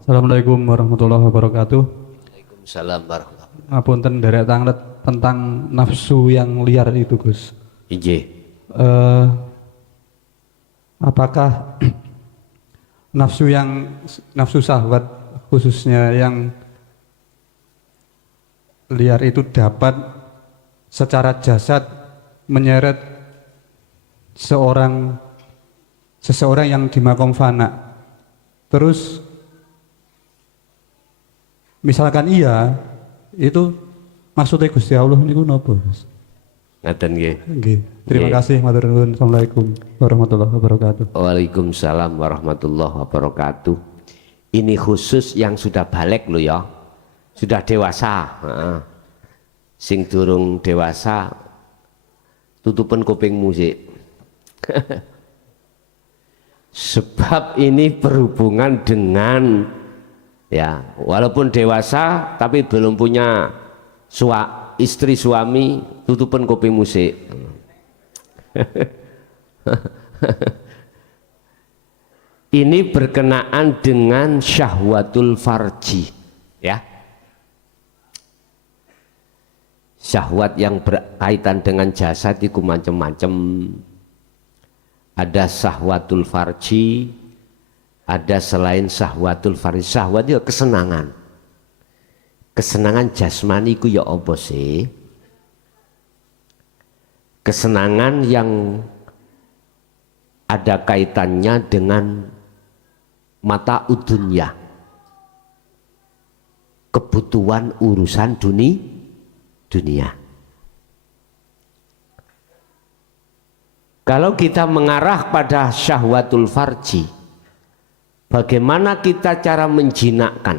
Assalamualaikum warahmatullahi wabarakatuh. Waalaikumsalam warahmatullahi Ngapunten derek tanglet tentang nafsu yang liar itu, Gus. wabarakatuh. Eh, apakah nafsu syahwat khususnya yang liar itu dapat secara jasad menyeret seseorang yang di makom fana? Terus misalkan iya, itu maksudnya Gusti Allah niku napa, Gus? Ngaten nggih. Nggih. Terima Nggih. kasih matur nuwun. Assalamualaikum warahmatullahi wabarakatuh. Waalaikumsalam warahmatullahi wabarakatuh. Ini khusus yang sudah balik lo ya, sudah dewasa. Heeh. Sing durung dewasa tutupan kuping musik. Sebab ini berhubungan dengan, ya, walaupun dewasa tapi belum punya istri suami, tutupan kuping musik. Ini berkenaan dengan syahwatul farji, ya. Syahwat yang berkaitan dengan jasad itu macam-macam. Ada syahwatul farji, ada selain syahwatul farji. Syahwat itu kesenangan. Kesenangan jasmani ku ya apa sih? Kesenangan yang ada kaitannya dengan mata udunya, kebutuhan urusan dunia. Kalau kita mengarah pada syahwatul farji, bagaimana kita cara menjinakkan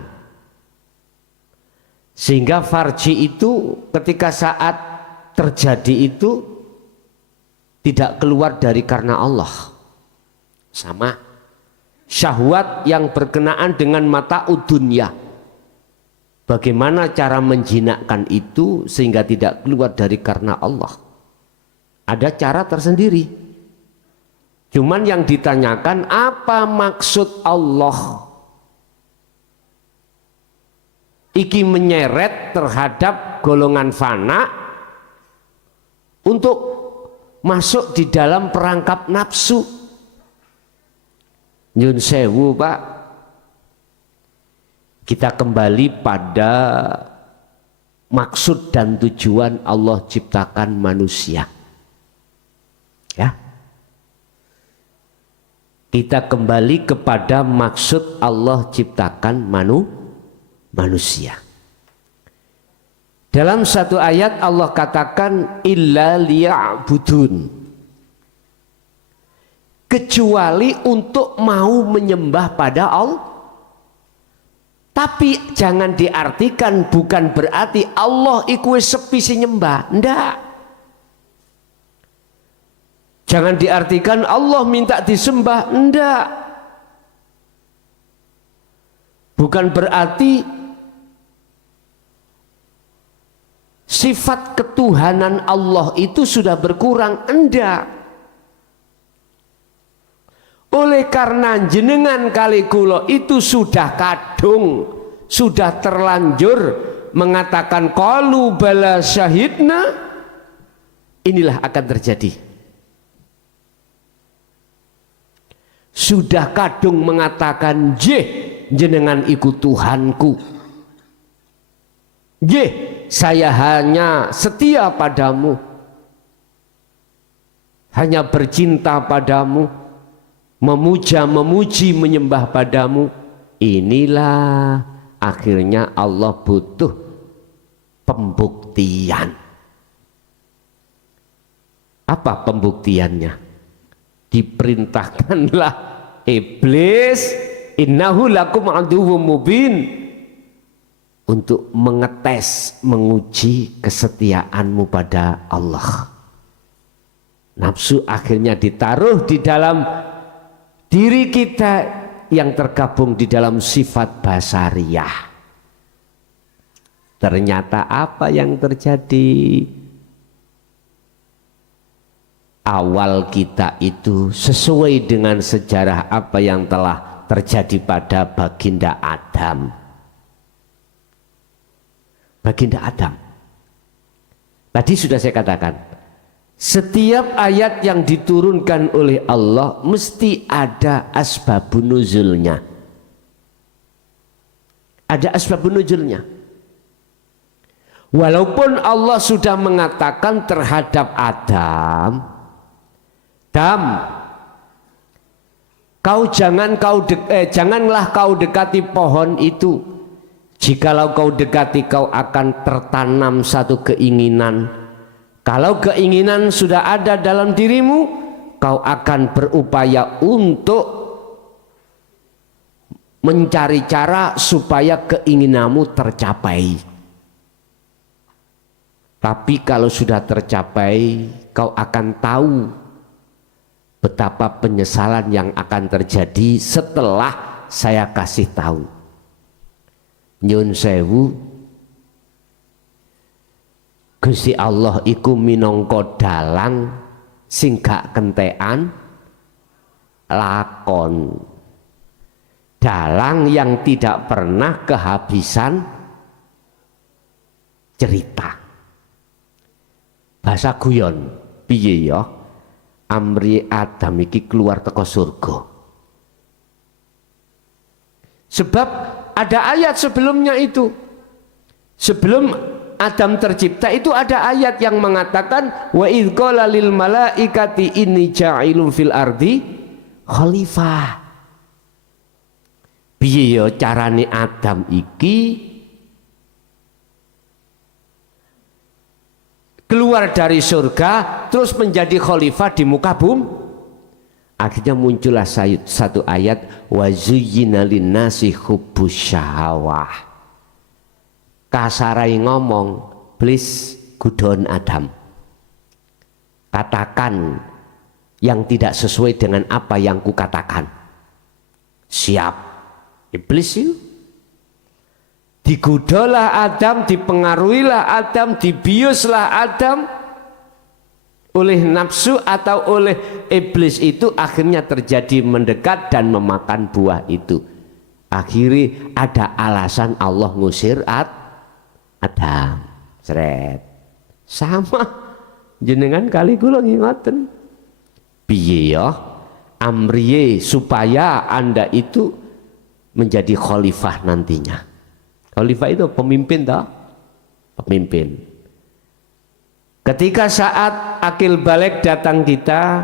sehingga farji itu ketika saat terjadi itu tidak keluar dari karena Allah. Sama syahwat yang berkenaan dengan mata udunya, bagaimana cara menjinakkan itu sehingga tidak keluar dari karena Allah. Ada cara tersendiri. Cuman yang ditanyakan apa maksud Allah iki menyeret terhadap golongan fana untuk masuk di dalam perangkap nafsu. Nyun sewu Pak, kita kembali pada maksud dan tujuan Allah ciptakan manusia, ya. Kita kembali kepada maksud Allah ciptakan manusia. Dalam satu ayat Allah katakan illa liya'budun, kecuali untuk mau menyembah pada Allah. Tapi jangan diartikan bukan berarti Allah iku sepi si nyembah, ndak. Jangan diartikan Allah minta disembah, ndak. Bukan berarti sifat ketuhanan Allah itu sudah berkurang, enggak. Oleh karena jenengan kali kulo itu sudah kadung, sudah terlanjur mengatakan qalu bala syahidna, inilah akan terjadi. Sudah kadung mengatakan jenengan ikut Tuhanku, saya hanya setia padamu, hanya bercinta padamu, memuja, memuji, menyembah padamu. Inilah akhirnya Allah butuh pembuktian. Apa pembuktiannya? Diperintahkanlah iblis, innahu lakum aduwwum mubin, untuk mengetes, menguji kesetiaanmu pada Allah. Nafsu akhirnya ditaruh di dalam diri kita yang tergabung di dalam sifat basariyah. Ternyata apa yang terjadi? Awal kita itu sesuai dengan sejarah apa yang telah terjadi pada baginda Adam. Baginda Adam. Tadi sudah saya katakan, setiap ayat yang diturunkan oleh Allah mesti ada asbabun nuzulnya. Ada asbabun nuzulnya. Walaupun Allah sudah mengatakan terhadap Adam, janganlah kau dekati pohon itu. Jikalau kau dekati, kau akan tertanam satu keinginan. Kalau keinginan sudah ada dalam dirimu, kau akan berupaya untuk mencari cara supaya keinginanmu tercapai. Tapi kalau sudah tercapai, kau akan tahu betapa penyesalan yang akan terjadi setelah saya kasih tahu. Nyun sewu, Gusti Allah iku minangka dalang sing gak kentekan lakon. Dalang yang tidak pernah kehabisan cerita. Bahasa guyon piye ya, amri Adam iki keluar teko surga. Sebab ada ayat sebelumnya itu, sebelum Adam tercipta itu ada ayat yang mengatakan wa idz qala lil malaikati inni ja'ilun fil ardi khalifah. Piye ya carane Adam iki keluar dari surga terus menjadi khalifah di muka bumi? Akhirnya muncullah satu ayat wa zuyyina linnasi hubbus syahawah. Kasarai ngomong, please gudon Adam, katakan yang tidak sesuai dengan apa yang kukatakan. Siap iblis itu. Digodolah Adam, dipengaruhilah Adam, dibiuslah Adam oleh nafsu atau oleh iblis itu, akhirnya terjadi mendekat dan memakan buah itu. Akhirnya ada alasan Allah ngusir Adam. Seret. Sama jenengan kali kula ngingoten. Piye ya amriye supaya Anda itu menjadi khalifah nantinya. Khalifah itu pemimpin toh? Pemimpin. Ketika saat akil balik datang kita,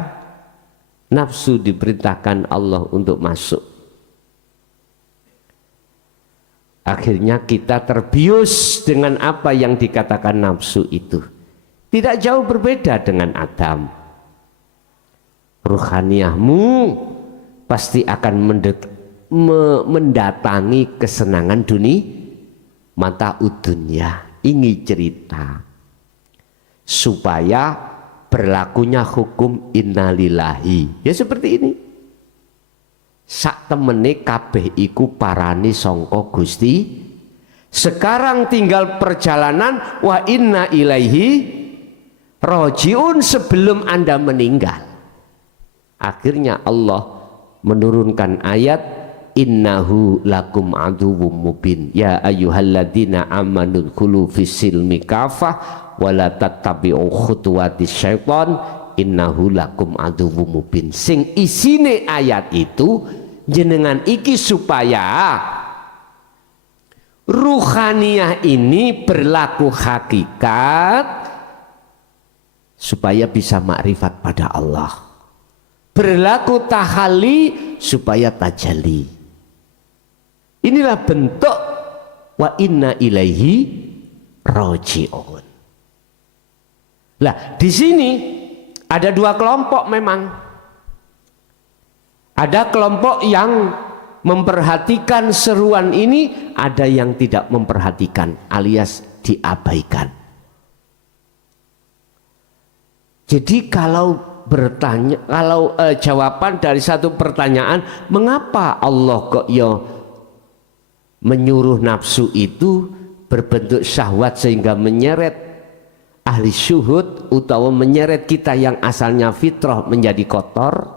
nafsu diperintahkan Allah untuk masuk. Akhirnya kita terbius dengan apa yang dikatakan nafsu itu. Tidak jauh berbeda dengan Adam. Ruhaniyahmu pasti akan mendatangi kesenangan dunia. Mata udunya, ingin cerita supaya berlakunya hukum innalillahi. Ya seperti ini. Sak temene kabeh iku parani sangka Gusti. Sekarang tinggal perjalanan wa inna ilaihi rajiun sebelum Anda meninggal. Akhirnya Allah menurunkan ayat innahu lakum aduwwum mubin ya ayyuhalladzina amanu khulu fis-silmi kafah wa la tattabi'u khutuwatis syaiton innahu lakum aduwwum mubin. Sing isine ayat itu jenengan iki supaya ruhaniyah ini berlaku hakikat, supaya bisa makrifat pada Allah, berlaku tahalli supaya tajalli. Inilah bentuk wa inna ilaihi raji'un. Lah di sini ada dua kelompok memang. Ada kelompok yang memperhatikan seruan ini, ada yang tidak memperhatikan alias diabaikan. Jadi kalau jawaban dari satu pertanyaan, mengapa Allah kok menyuruh nafsu itu berbentuk syahwat sehingga menyeret ahli syuhud utawa menyeret kita yang asalnya fitrah menjadi kotor?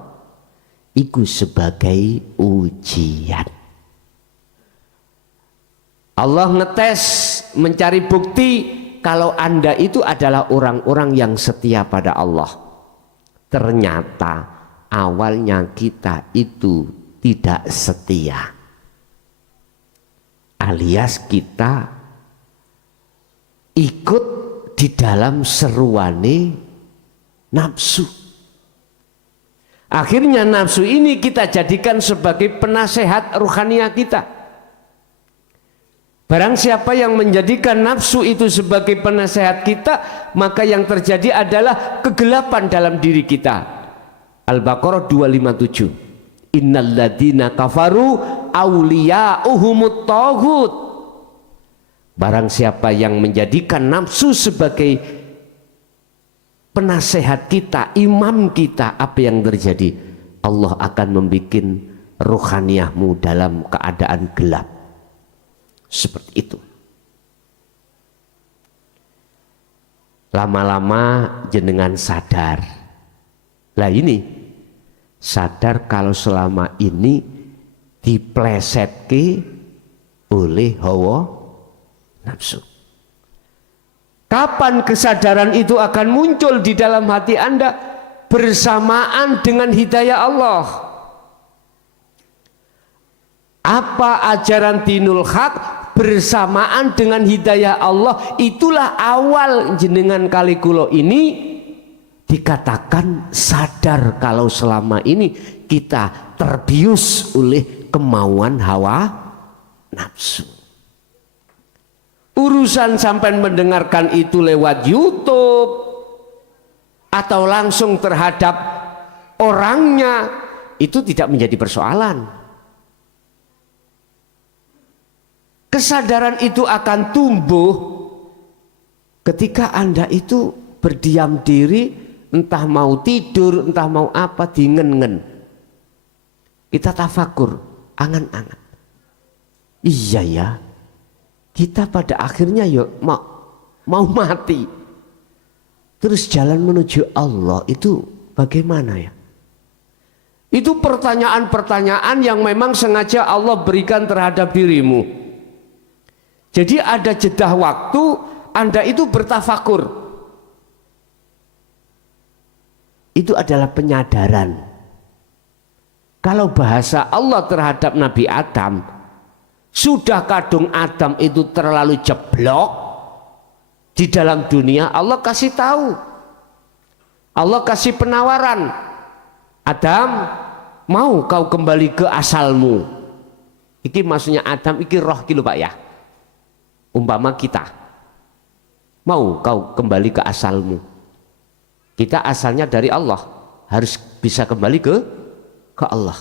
iku sebagai ujian. Allah ngetes, mencari bukti kalau Anda itu adalah orang-orang yang setia pada Allah. Ternyata awalnya kita itu tidak setia, alias kita ikut di dalam seruane nafsu. Akhirnya nafsu ini kita jadikan sebagai penasehat ruhania kita. Barang siapa yang menjadikan nafsu itu sebagai penasehat kita, maka yang terjadi adalah kegelapan dalam diri kita. Al-Baqarah 257. Innal ladzina kafaru awliya'uhumut taghut. Barang siapa yang menjadikan nafsu sebagai penasehat kita, imam kita, apa yang terjadi? Allah akan membuat ruhaniyahmu dalam keadaan gelap. Seperti itu. Lama-lama jenengan sadar. Lah ini sadar kalau selama ini diplesetke oleh hawa nafsu. Kapan kesadaran itu akan muncul di dalam hati Anda? Bersamaan dengan hidayah Allah. Apa ajaran dinul haq bersamaan dengan hidayah Allah, itulah awal jenengan kali kulo ini dikatakan sadar kalau selama ini kita terbius oleh kemauan hawa nafsu. Urusan sampai mendengarkan itu lewat YouTube atau langsung terhadap orangnya, itu tidak menjadi persoalan. Kesadaran itu akan tumbuh ketika Anda itu berdiam diri, entah mau tidur, entah mau apa, dingen-ngen. Kita tafakur, angan-angan. Iya ya, kita pada akhirnya yuk mau mati. Terus jalan menuju Allah itu bagaimana ya? Itu pertanyaan-pertanyaan yang memang sengaja Allah berikan terhadap dirimu. Jadi ada jeda waktu Anda itu bertafakur. Itu adalah penyadaran. Kalau bahasa Allah terhadap Nabi Adam, sudah kadung Adam itu terlalu jeblok di dalam dunia, Allah kasih tahu. Allah kasih penawaran. Adam, mau kau kembali ke asalmu? Iki maksudnya Adam, iki roh gitu Pak ya. Umpama kita, mau kau kembali ke asalmu? Kita asalnya dari Allah, harus bisa kembali ke Allah.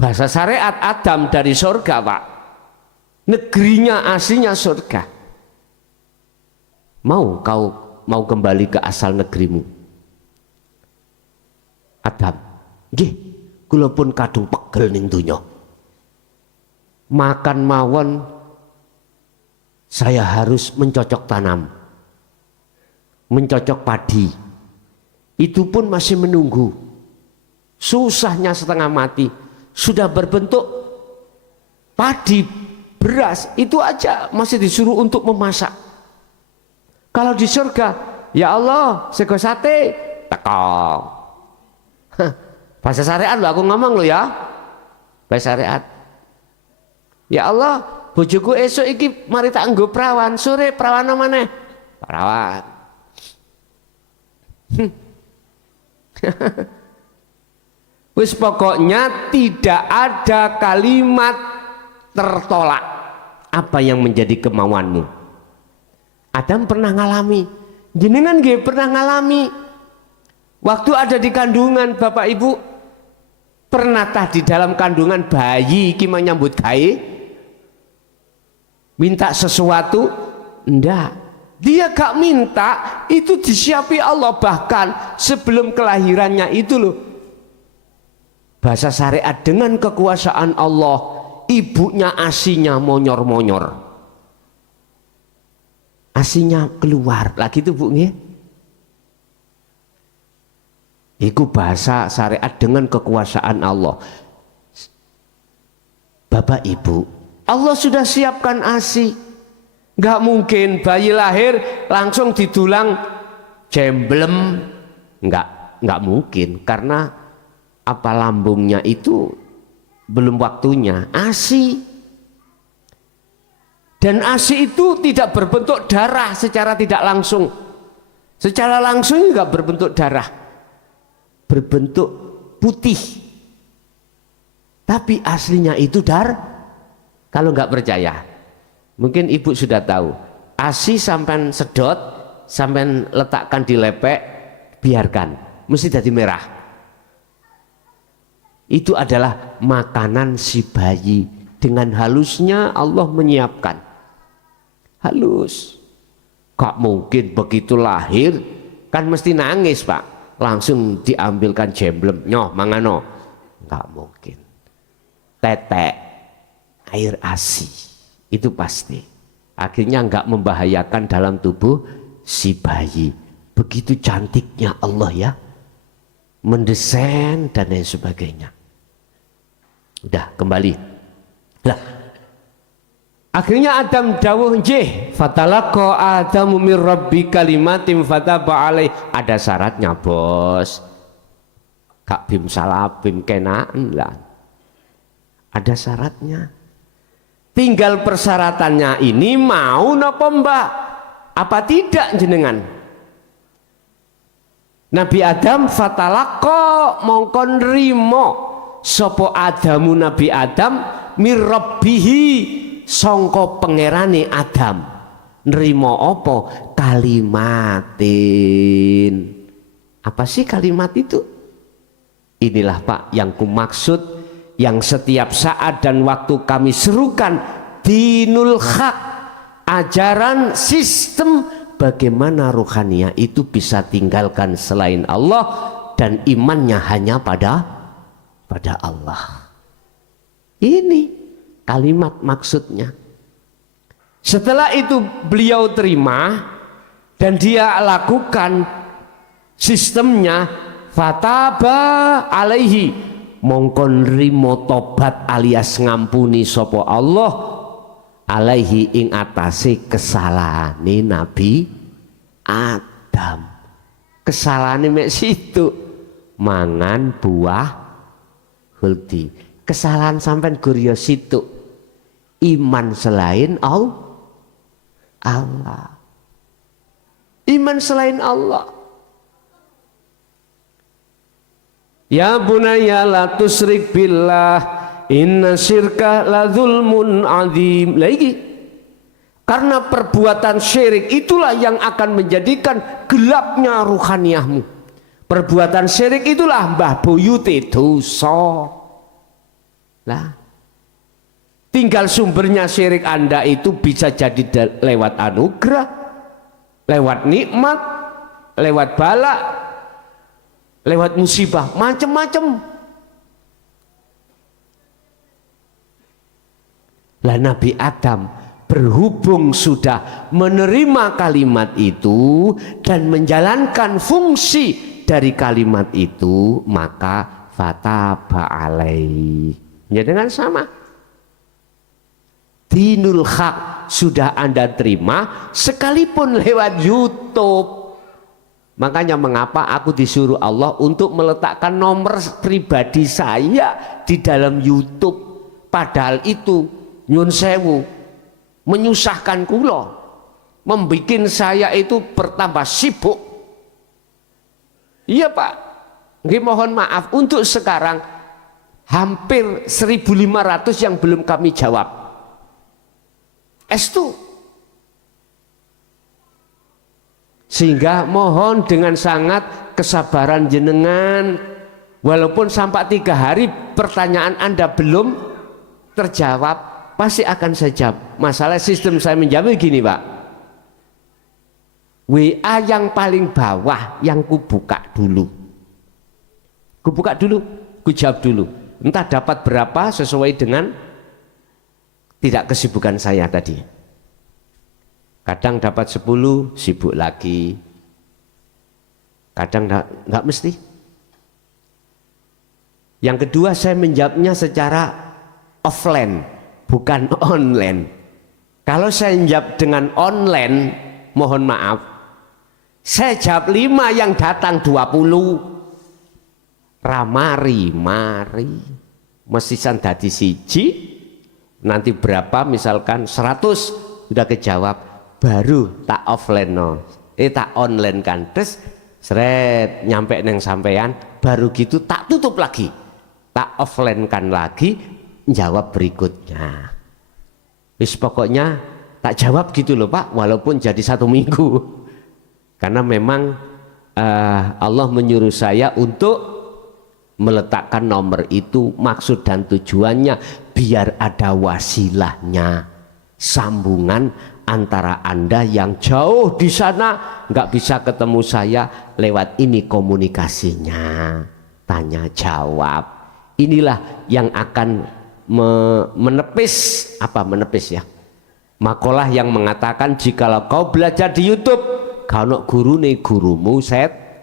Bahasa syariat Adam dari surga Pak, negerinya aslinya surga. Mau kembali ke asal negerimu? Adam, nggih, kula pun kadung pegel ning donya. Makan mawon saya harus mencocok tanam, mencocok padi. Itu pun masih menunggu. Susahnya setengah mati. Sudah berbentuk padi, beras, itu aja masih disuruh untuk memasak. Kalau di surga, ya Allah, sego sate, teko. Bahasa syariat loh, aku ngomong loh ya. Bahasa syariat. Ya Allah, bojoku esok iki mari tak nggo prawan, sore prawan mana? Prawan. Wis pokoknya tidak ada kalimat tertolak. Apa yang menjadi kemauanmu? Adam pernah ngalami, jenengan nggih pernah ngalami. Waktu ada di kandungan Bapak Ibu, pernah tah di dalam kandungan bayi iki menyambut gawe? Minta sesuatu? Enggak. Dia gak minta, itu disiapi Allah. Bahkan sebelum kelahirannya itu loh, bahasa syariat dengan kekuasaan Allah, ibunya asinya monyor-monyor, asinya keluar lagi tuh Bu nggih. Iku bahasa syariat dengan kekuasaan Allah. Bapak Ibu, Allah sudah siapkan ASI. Nggak mungkin bayi lahir langsung didulang jemblem. Nggak mungkin, karena apa, lambungnya itu belum waktunya. ASI. Dan ASI itu tidak berbentuk darah secara tidak langsung. Secara langsung juga berbentuk darah, berbentuk putih. Tapi aslinya itu kalau nggak percaya, mungkin ibu sudah tahu. ASI sampai sedot, sampai letakkan di lepek, biarkan, mesti jadi merah. Itu adalah makanan si bayi. Dengan halusnya Allah menyiapkan. Halus. Gak mungkin begitu lahir kan mesti nangis Pak, langsung diambilkan jemblem, nyoh mangano. Gak mungkin. Tetek air ASI itu pasti. Akhirnya nggak membahayakan dalam tubuh si bayi. Begitu cantiknya Allah ya, mendesain dan lain sebagainya. Udah kembali. Lah, akhirnya Adam dawuh nggih, fatalaqa Adamu mir rabbi kalimatin fataba alaih. Ada syaratnya, Bos. Kak bim salabim kenaan lah. Ada syaratnya. Tinggal persyaratannya ini mau napa Mbak? Apa tidak jenengan? Nabi Adam fatalaqa mongkon rimo sapa Adamu Nabi Adam mir rabbihi sangka pangerane Adam. Nrimo apa? Kalimatin. Apa sih kalimat itu? Inilah Pak yang kumaksud, yang setiap saat dan waktu kami serukan, dinul haq, ajaran sistem bagaimana ruhania itu bisa tinggalkan selain Allah dan imannya hanya pada Allah. Ini kalimat maksudnya. Setelah itu beliau terima dan dia lakukan sistemnya, fataba alaihi mongkon rimo tobat alias ngampuni sopo Allah alaihi ing atase kesalahane Nabi Adam. Kesalahane mek situ mangan buah huldi. Kesalahan sampean gurya situ. Iman selain Allah. Iman selain Allah. Ya bunayya la tusyrik billah inna syirka la zulmun azim. Lagi karena perbuatan syirik itulah yang akan menjadikan gelapnya ruhaniyahmu. Perbuatan syirik itulah mbah buyute dosa. Lah, tinggal sumbernya syirik Anda itu bisa jadi lewat anugerah, lewat nikmat, lewat bala, lewat musibah, macam-macam. Lah Nabi Adam berhubung sudah menerima kalimat itu dan menjalankan fungsi dari kalimat itu, maka fataba alaih. Ya dengan sama. Dinul haq sudah Anda terima sekalipun lewat YouTube. Makanya mengapa aku disuruh Allah untuk meletakkan nomor pribadi saya di dalam YouTube. Padahal itu nyun sewu menyusahkan kula, membikin saya itu bertambah sibuk. Iya Pak, nggih mohon maaf untuk sekarang hampir 1.500 yang belum kami jawab. Estu. Sehingga mohon dengan sangat kesabaran jenengan, walaupun sampai 3 hari pertanyaan Anda belum terjawab, pasti akan saya jawab. Masalah sistem saya menjawab gini Pak, WA yang paling bawah yang kubuka dulu, ku jawab dulu, entah dapat berapa sesuai dengan tidak kesibukan saya tadi. Kadang dapat 10, sibuk lagi. Kadang nggak mesti. Yang kedua, saya menjawabnya secara offline, bukan online. Kalau saya jawab dengan online, mohon maaf, saya jawab 5 yang datang 20. Ramari, mari. Mesisan dadi siji, nanti berapa misalkan 100 sudah kejawab, baru tak offline no. Tak online kan. Terus seret nyampe neng sampean, baru gitu tak tutup lagi. Tak offline kan lagi, jawab berikutnya. Wis pokoknya tak jawab gitu loh Pak, walaupun jadi 1 minggu. Karena memang Allah menyuruh saya untuk meletakkan nomor itu, maksud dan tujuannya biar ada wasilahnya, sambungan antara Anda yang jauh di sana nggak bisa ketemu saya, lewat ini komunikasinya, tanya jawab. Inilah yang akan menepis makalah yang mengatakan jikalau kau belajar di YouTube, kalau guru nih gurumu setan.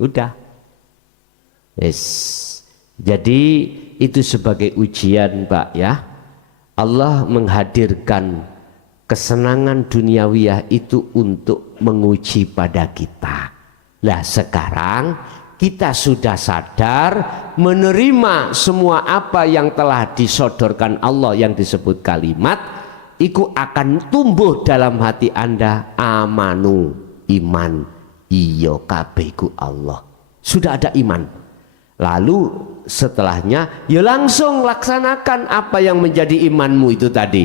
Udah. Yes. Jadi itu sebagai ujian Pak ya. Allah menghadirkan kesenangan duniawiyah itu untuk menguji pada kita. Lah sekarang kita sudah sadar menerima semua apa yang telah disodorkan Allah yang disebut kalimat, itu akan tumbuh dalam hati Anda, amanu, iman, iyo kabeku Allah. Sudah ada iman. Lalu setelahnya ya langsung laksanakan apa yang menjadi imanmu itu tadi.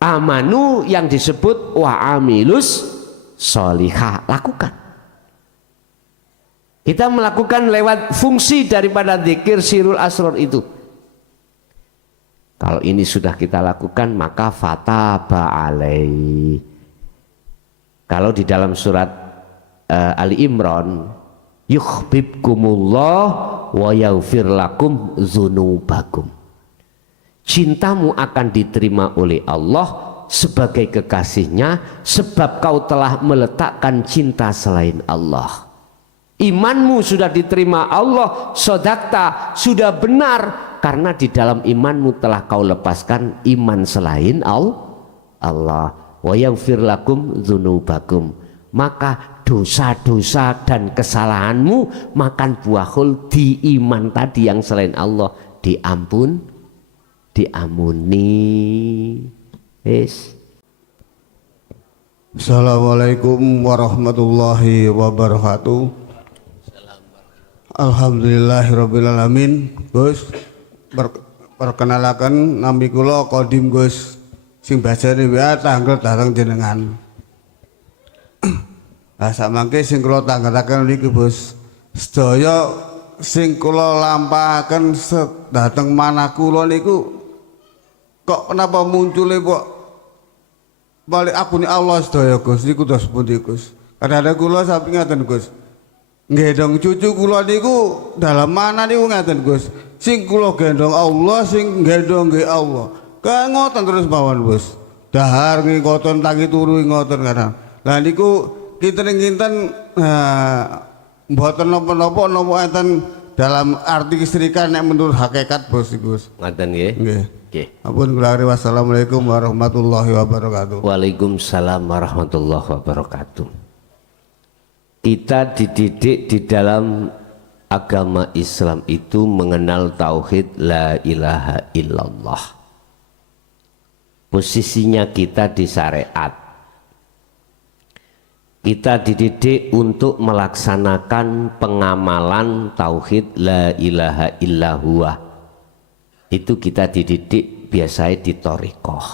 Amanu yang disebut wa amilus sholihah, lakukan. Kita melakukan lewat fungsi daripada zikir sirul asror itu. Kalau ini sudah kita lakukan, maka fataba alaih. Kalau di dalam surat Ali Imran, yuhibbukumullah wa yaghfir lakum dzunubakum. Cintamu akan diterima oleh Allah sebagai kekasihnya, sebab kau telah meletakkan cinta selain Allah. Imanmu sudah diterima Allah, sodakta, sudah benar, karena di dalam imanmu telah kau lepaskan iman selain Allah. Wa yaghfir lakum dzunubakum, maka dosa-dosa dan kesalahanmu makan buah khul di iman tadi yang selain Allah diampuni. Yes. Assalamualaikum warahmatullahi wabarakatuh. Alhamdulillahirrabbilalamin. Gus, perkenalkan nami kula Kodim Gus, sing bajane wae tanggal datang jenengan. Lah samangke sing kula tanggelaken niki Gus, sedaya sing kula lampahaken dhateng manah kula niku kok kenapa muncule kok balik akune Allah sedaya Gus, niku dos pundi Gus? Kadang-kadang kula samping ngaten Gus, nggendong cucu kula niku dalam mana niku ngaten Gus, sing kula gendong Allah, sing gendong nggih Allah, kaya ngoten terus mawon Gus, dahar nggih ngoten, tangi turu ngoten kadang. Lah niku kinten-kinten mboten napa-napa napa enten dalam arti kesyirikan nek menurut hakikat Bos Gus. Ngaten nggih. Nggih. Nggih. Ampun kula aturi. Wassalamualaikum warahmatullahi wabarakatuh. Waalaikumsalam warahmatullahi wabarakatuh. Kita dididik di dalam agama Islam itu mengenal tauhid la ilaha illallah. Posisinya kita di syariat. Kita dididik untuk melaksanakan pengamalan tauhid la ilaha illallah. Itu kita dididik biasanya di thariqah.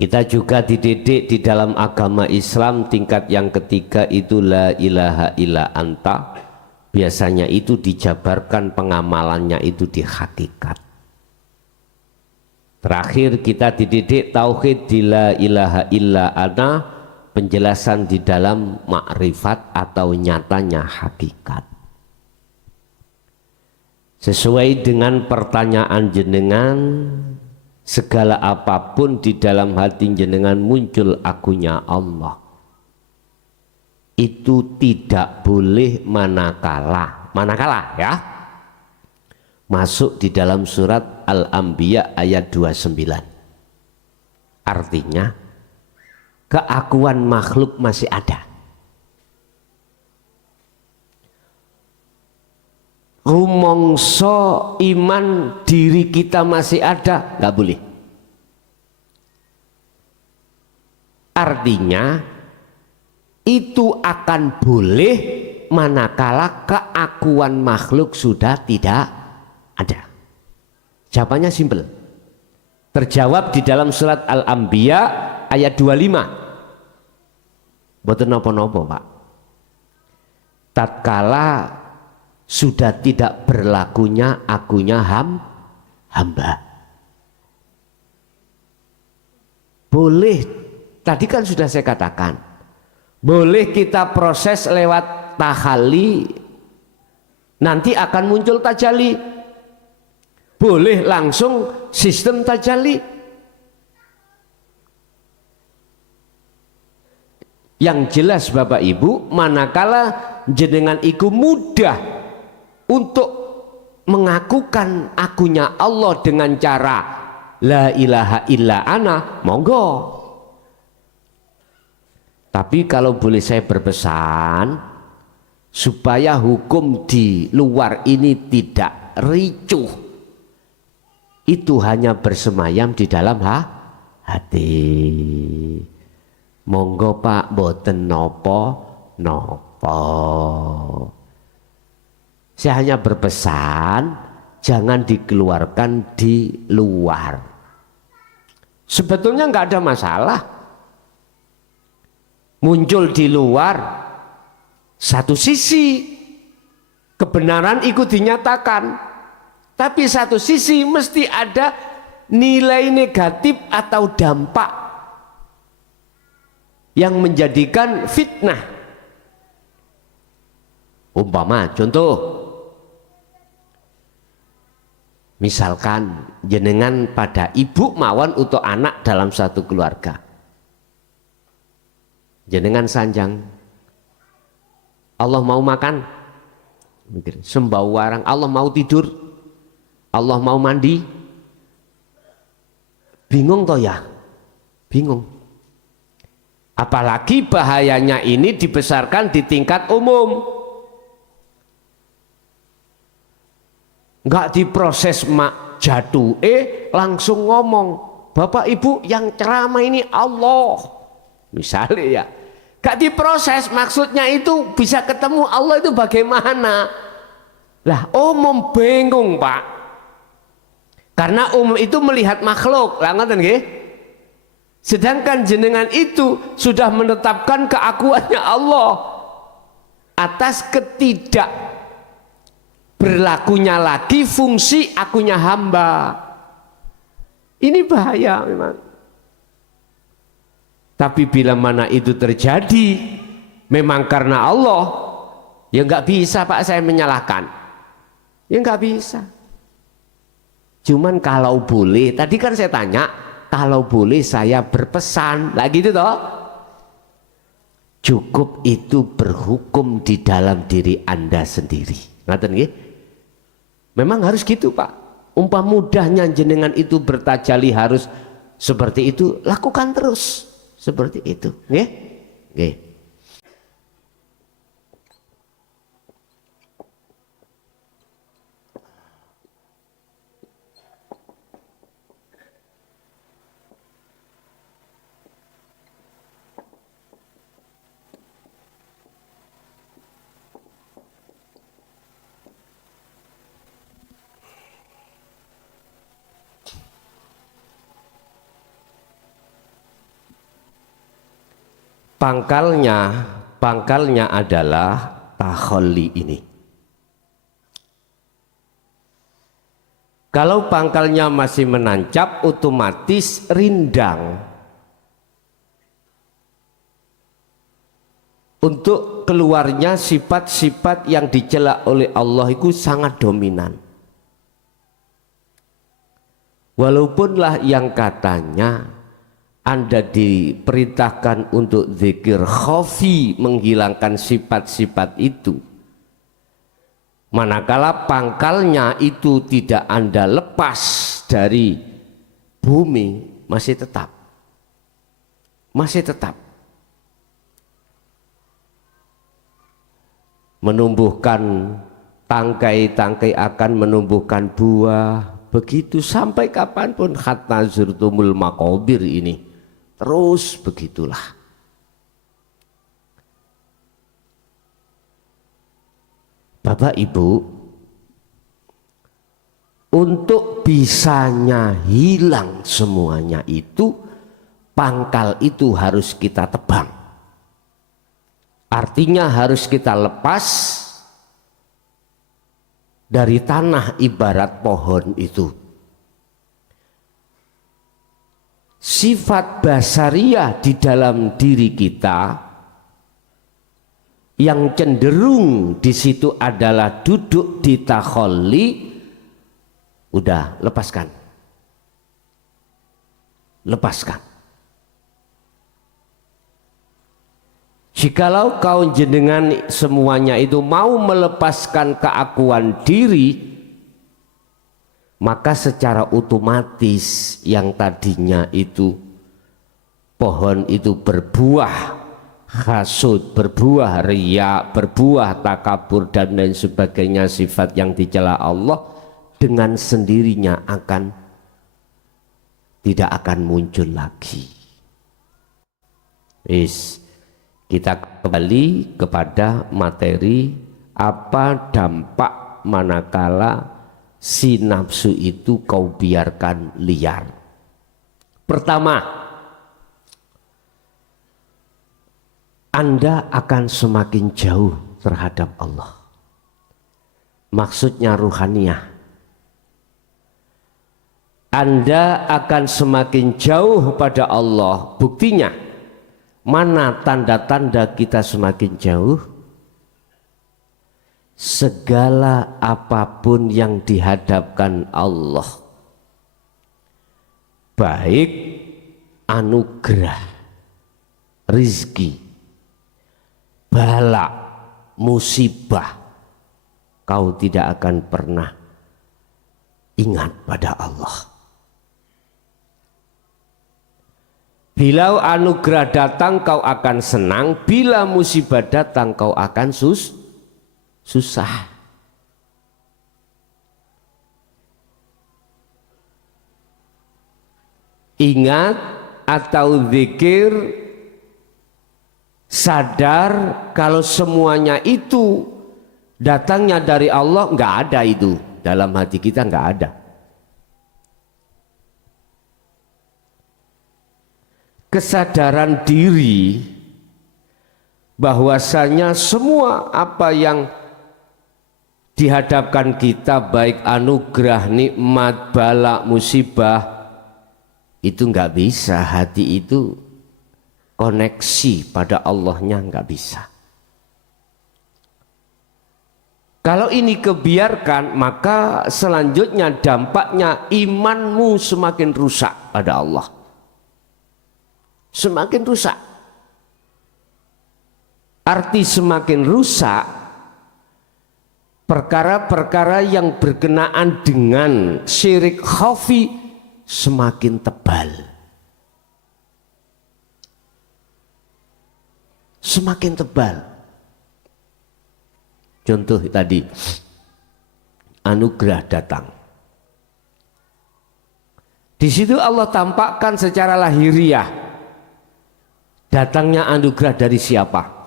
Kita juga dididik di dalam agama Islam tingkat yang ketiga itu la ilaha illa anta. Biasanya itu dijabarkan pengamalannya itu di hakikat. Terakhir kita dididik tauhid di la ilaha illa ana, penjelasan di dalam makrifat atau nyatanya hakikat. Sesuai dengan pertanyaan jenengan, segala apapun di dalam hati jenengan muncul akunya Allah. itu tidak boleh manakala ya, masuk di dalam surat Al-Anbiya ayat 29. Artinya keakuan makhluk masih ada, rumongso iman diri kita masih ada, nggak boleh. Artinya itu akan boleh manakala keakuan makhluk sudah tidak ada. Jawabannya simpel, terjawab di dalam surat Al-Anbiya ayat 25. Mboten napa-napa, Pak. Tatkala sudah tidak berlakunya akunya hamba, boleh. Tadi kan sudah saya katakan, boleh kita proses lewat tahalli, nanti akan muncul tajalli. Boleh langsung sistem tajalli. Yang jelas Bapak Ibu, manakala jenengan iku mudah untuk mengakukan akunya Allah dengan cara la ilaha illa ana, monggo. Tapi kalau boleh saya berpesan, supaya hukum di luar ini tidak ricuh, itu hanya bersemayam di dalam hati. Monggo Pak, boten nopo. Saya hanya berpesan, jangan dikeluarkan di luar. Sebetulnya nggak ada masalah muncul di luar. Satu sisi kebenaran ikut dinyatakan, tapi satu sisi mesti ada nilai negatif atau dampak yang menjadikan fitnah. Umpama contoh, misalkan jenengan pada ibu mawon untuk anak dalam satu keluarga, jenengan sanjang, Allah mau makan, sembau warang, Allah mau tidur, Allah mau mandi, bingung toh ya, bingung. Apalagi bahayanya ini dibesarkan di tingkat umum, nggak diproses mak jatuh, langsung ngomong, Bapak Ibu yang ceramah ini Allah, misalnya ya. Gak diproses, maksudnya itu bisa ketemu Allah itu bagaimana? Lah umum bingung Pak, karena umum itu melihat makhluk, lah ngoten nggih. Sedangkan jenengan itu sudah menetapkan keakuannya Allah atas ketidak berlakunya lagi fungsi akunya hamba. Ini bahaya memang. Tapi bila mana itu terjadi memang karena Allah, ya nggak bisa Pak saya menyalahkan, ya nggak bisa. Cuman kalau boleh, tadi kan saya tanya, kalau boleh saya berpesan, lagi itu toh, cukup itu berhukum di dalam diri Anda sendiri. Ngaten nggih? Memang harus gitu Pak. Umpah mudahnya jenengan itu bertajali harus seperti itu, lakukan terus. Seperti itu, nggih? Nggih. Pangkalnya adalah takhalli ini. Kalau pangkalnya masih menancap, otomatis rindang untuk keluarnya sifat-sifat yang dicela oleh Allah itu sangat dominan. Walaupunlah yang katanya Anda diperintahkan untuk zikir khafi, menghilangkan sifat-sifat itu. Manakala pangkalnya itu tidak Anda lepas dari bumi, masih tetap menumbuhkan tangkai-tangkai, akan menumbuhkan buah, begitu sampai kapanpun. Hatta zurtumul maqabir ini terus begitulah. Bapak Ibu, untuk bisanya hilang semuanya itu, pangkal itu harus kita tebang. Artinya harus kita lepas dari tanah ibarat pohon itu. Sifat basariyah di dalam diri kita yang cenderung di situ adalah duduk di takholli. Udah, lepaskan. Jikalau kau jenengan semuanya itu mau melepaskan keakuan diri, maka secara otomatis yang tadinya itu pohon itu berbuah hasud, berbuah riya, berbuah takabur dan lain sebagainya, sifat yang dicela Allah, dengan sendirinya tidak akan muncul lagi. Kita kembali kepada materi, apa dampak manakala si nafsu itu kau biarkan liar. Pertama, Anda akan semakin jauh terhadap Allah. Maksudnya ruhaniyah. Anda akan semakin jauh pada Allah. Buktinya, mana tanda-tanda kita semakin jauh? Segala apapun yang dihadapkan Allah, baik anugerah, rizki, bala, musibah, kau tidak akan pernah ingat pada Allah. Bila anugerah datang kau akan senang, bila musibah datang kau akan susah. Ingat atau zikir, sadar kalau semuanya itu datangnya dari Allah, nggak ada itu dalam hati kita, nggak ada. Kesadaran diri bahwasanya semua apa yang dihadapkan kita, baik anugerah, nikmat, bala, musibah, itu nggak bisa hati itu koneksi pada Allahnya, nggak bisa. Kalau ini kebiarkan, maka selanjutnya dampaknya imanmu semakin rusak pada Allah. Semakin rusak. Arti semakin rusak, perkara-perkara yang berkenaan dengan syirik khafi semakin tebal. Semakin tebal. Contoh tadi, anugerah datang. Di situ Allah tampakkan secara lahiriah datangnya anugerah dari siapa?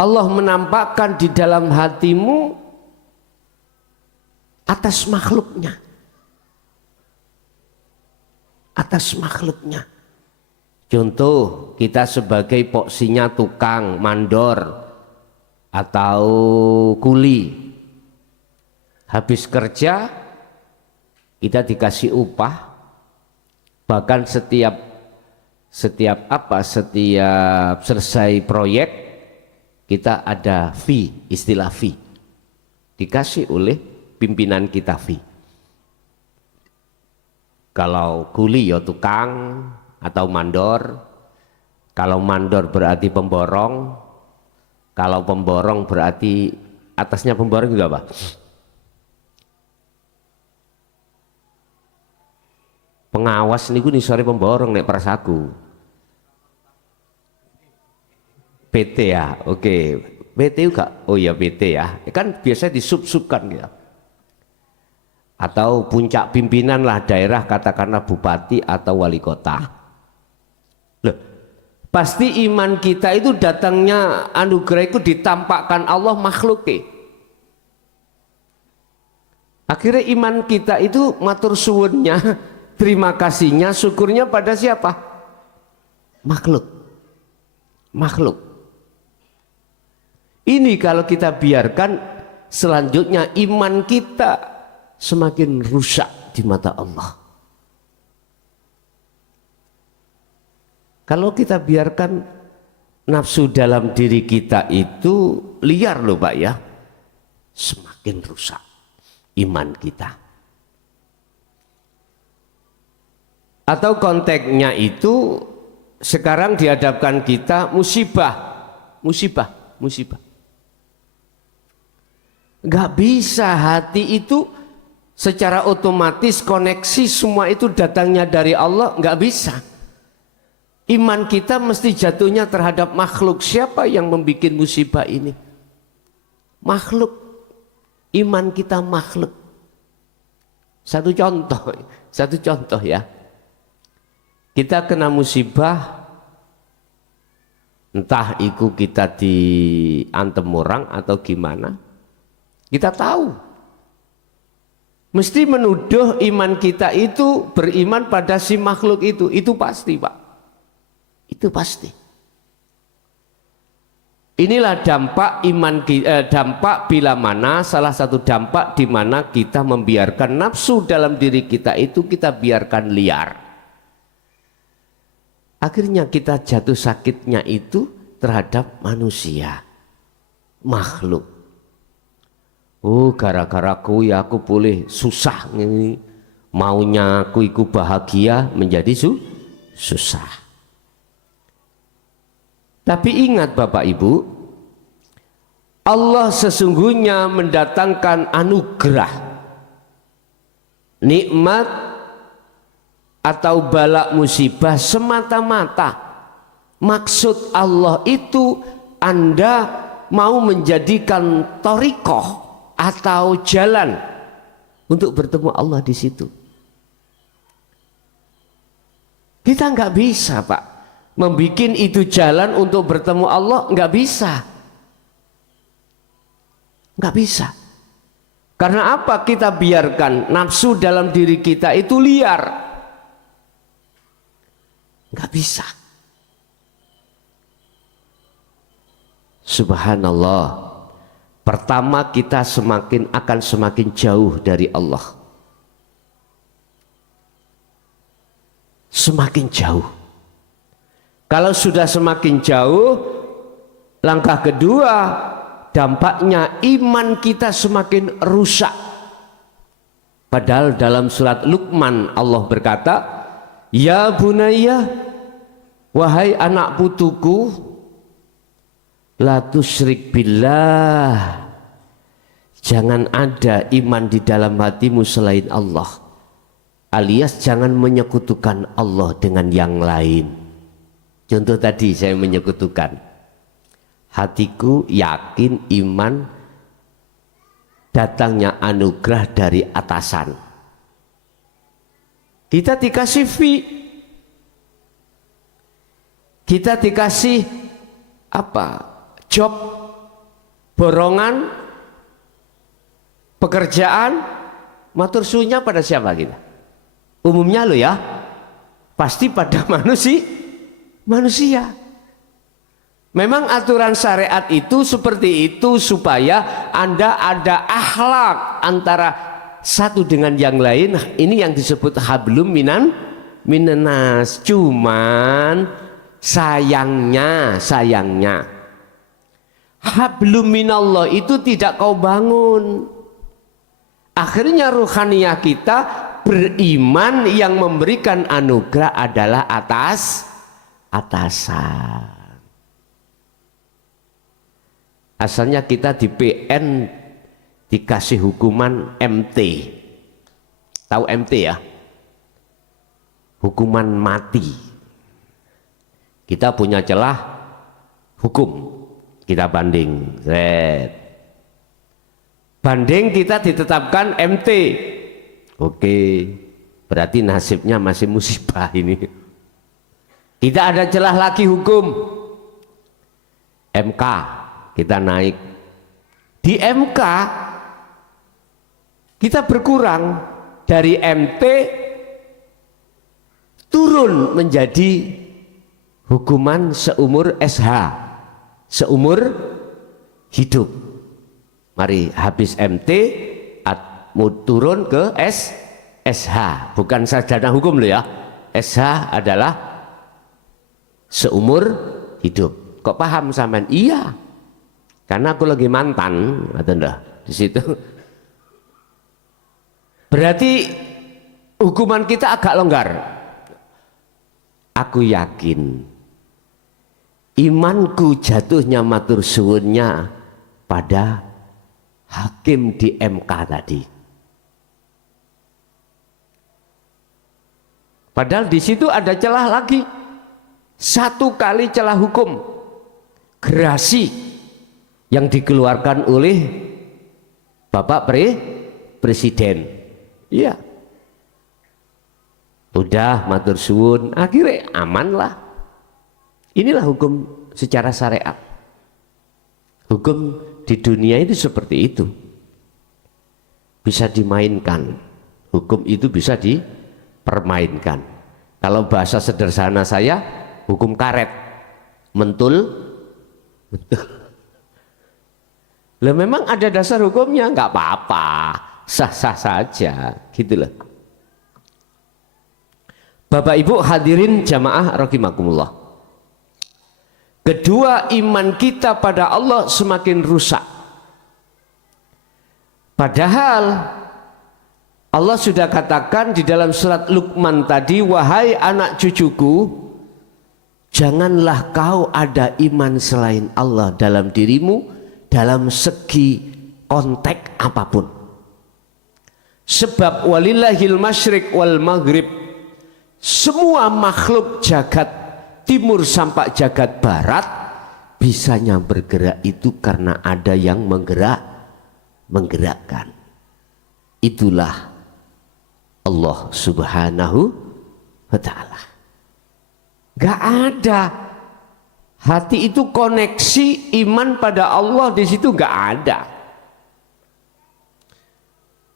Allah menampakkan di dalam hatimu atas makhluknya. Atas makhluknya. Contoh, kita sebagai poksinya tukang, mandor, atau kuli. Habis kerja, kita dikasih upah. Bahkan setiap selesai proyek kita ada fee, istilah fee, dikasih oleh pimpinan kita fee. Kalau kuli ya tukang atau mandor. Kalau mandor berarti pemborong. Kalau pemborong berarti atasnya pemborong juga apa? Pengawas niku sore pemborong nek prasaku. PT ya, oke. PT juga, oh ya PT ya. Kan biasanya disub-subkan gitu. Atau puncak pimpinan lah daerah, katakanlah bupati atau wali kota. Loh, pasti iman kita itu datangnya anugerah itu ditampakkan Allah makhluk. Akhirnya iman kita itu matur suwunnya, terima kasihnya, syukurnya pada siapa? Makhluk. Makhluk. Ini kalau kita biarkan, selanjutnya iman kita semakin rusak di mata Allah. Kalau kita biarkan nafsu dalam diri kita itu liar loh Pak ya, semakin rusak iman kita. Atau konteksnya itu sekarang dihadapkan kita musibah. Gak bisa hati itu secara otomatis koneksi semua itu datangnya dari Allah, nggak bisa. Iman kita mesti jatuhnya terhadap makhluk. Siapa yang membuat musibah ini? Makhluk. Iman kita makhluk. Satu contoh ya. Kita kena musibah, entah itu kita diantem orang atau gimana, kita tahu. Mesti menuduh iman kita itu beriman pada si makhluk itu pasti Pak, itu pasti. Inilah dampak iman, dampak bila mana salah satu dampak di mana kita membiarkan nafsu dalam diri kita itu kita biarkan liar. Akhirnya kita jatuh sakitnya itu terhadap manusia, makhluk. Oh gara-gara aku ya aku boleh susah ini, maunya aku ikut bahagia menjadi susah. Tapi ingat Bapak Ibu, Allah sesungguhnya mendatangkan anugerah, nikmat atau bala musibah semata-mata maksud Allah itu Anda mau menjadikan thariqah atau jalan untuk bertemu Allah di situ. Kita nggak bisa Pak membuat itu jalan untuk bertemu Allah, nggak bisa. Nggak bisa. Karena apa? Kita biarkan nafsu dalam diri kita itu liar. Nggak bisa. Subhanallah. Pertama kita akan semakin jauh dari Allah. Semakin jauh. Kalau sudah semakin jauh, langkah kedua dampaknya iman kita semakin rusak. Padahal dalam surat Luqman Allah berkata, ya bunayya, wahai anak putuku, la tusyrik billah, jangan ada iman di dalam hatimu selain Allah, alias jangan menyekutukan Allah dengan yang lain. Contoh tadi saya menyekutukan, hatiku yakin iman datangnya anugerah dari atasan. Kita dikasih fee, kita dikasih apa? Job, borongan, pekerjaan, matur sunya pada siapa kita? Umumnya lo ya, pasti pada manusia. Memang aturan syariat itu seperti itu supaya Anda ada akhlak antara satu dengan yang lain. Ini yang disebut hablum minanas. Cuman sayangnya hablum minallah itu tidak kau bangun. Akhirnya ruhaniyah kita beriman yang memberikan anugerah adalah atasan. Asalnya kita di PN dikasih hukuman MT. Tahu MT ya? Hukuman mati. Kita punya celah hukum. Kita banding. Banding kita ditetapkan MT. Oke. Berarti nasibnya masih musibah ini. Kita ada celah lagi hukum. MK. Kita naik. Di MK kita berkurang dari MT turun menjadi hukuman seumur SH, seumur hidup. Mari habis MT mau turun ke SH, bukan sarjana hukum loh ya. SH adalah seumur hidup. Kok paham sampean? Iya. Karena aku lagi mantan, atau enggak di situ. Berarti hukuman kita agak longgar. Aku yakin imanku jatuhnya matur suwunnya pada hakim di MK tadi. Padahal di situ ada celah lagi. Satu kali celah hukum gerasi yang dikeluarkan oleh Bapak Presiden. Iya. Udah matur suwun, akhirnya aman lah. Inilah hukum secara syariat. Hukum di dunia itu seperti itu. Bisa dimainkan. Hukum itu bisa dipermainkan. Kalau bahasa sederhana saya, hukum karet. Mentul. Lah memang ada dasar hukumnya, nggak apa-apa, sah-sah saja, gitu loh. Bapak Ibu hadirin jamaah rahimakumullah. Kedua, iman kita pada Allah semakin rusak. Padahal Allah sudah katakan di dalam surat Luqman tadi, wahai anak cucuku, janganlah kau ada iman selain Allah dalam dirimu, dalam segi konteks apapun. Sebab walillahil masyriq wal maghrib, semua makhluk jagat timur sampai jagat barat bisanya bergerak itu karena ada yang menggerakkan. Itulah Allah subhanahu wa ta'ala. Gak ada. Hati itu koneksi iman pada Allah di situ nggak ada.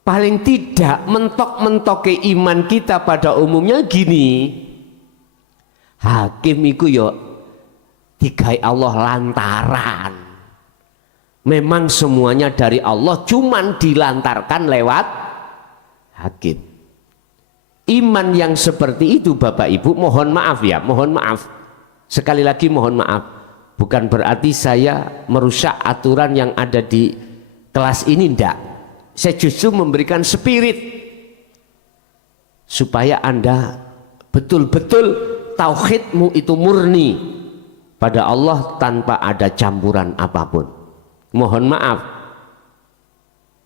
Paling tidak mentok-mentoke iman kita pada umumnya gini. Hakim iku yo digawe Allah lantaran. Memang semuanya dari Allah, cuman dilantarkan lewat hakim. Iman yang seperti itu Bapak Ibu, mohon maaf ya, mohon maaf. Sekali lagi mohon maaf, bukan berarti saya merusak aturan yang ada di kelas ini, enggak. Saya justru memberikan spirit supaya Anda betul-betul tauhidmu itu murni pada Allah tanpa ada campuran apapun. Mohon maaf,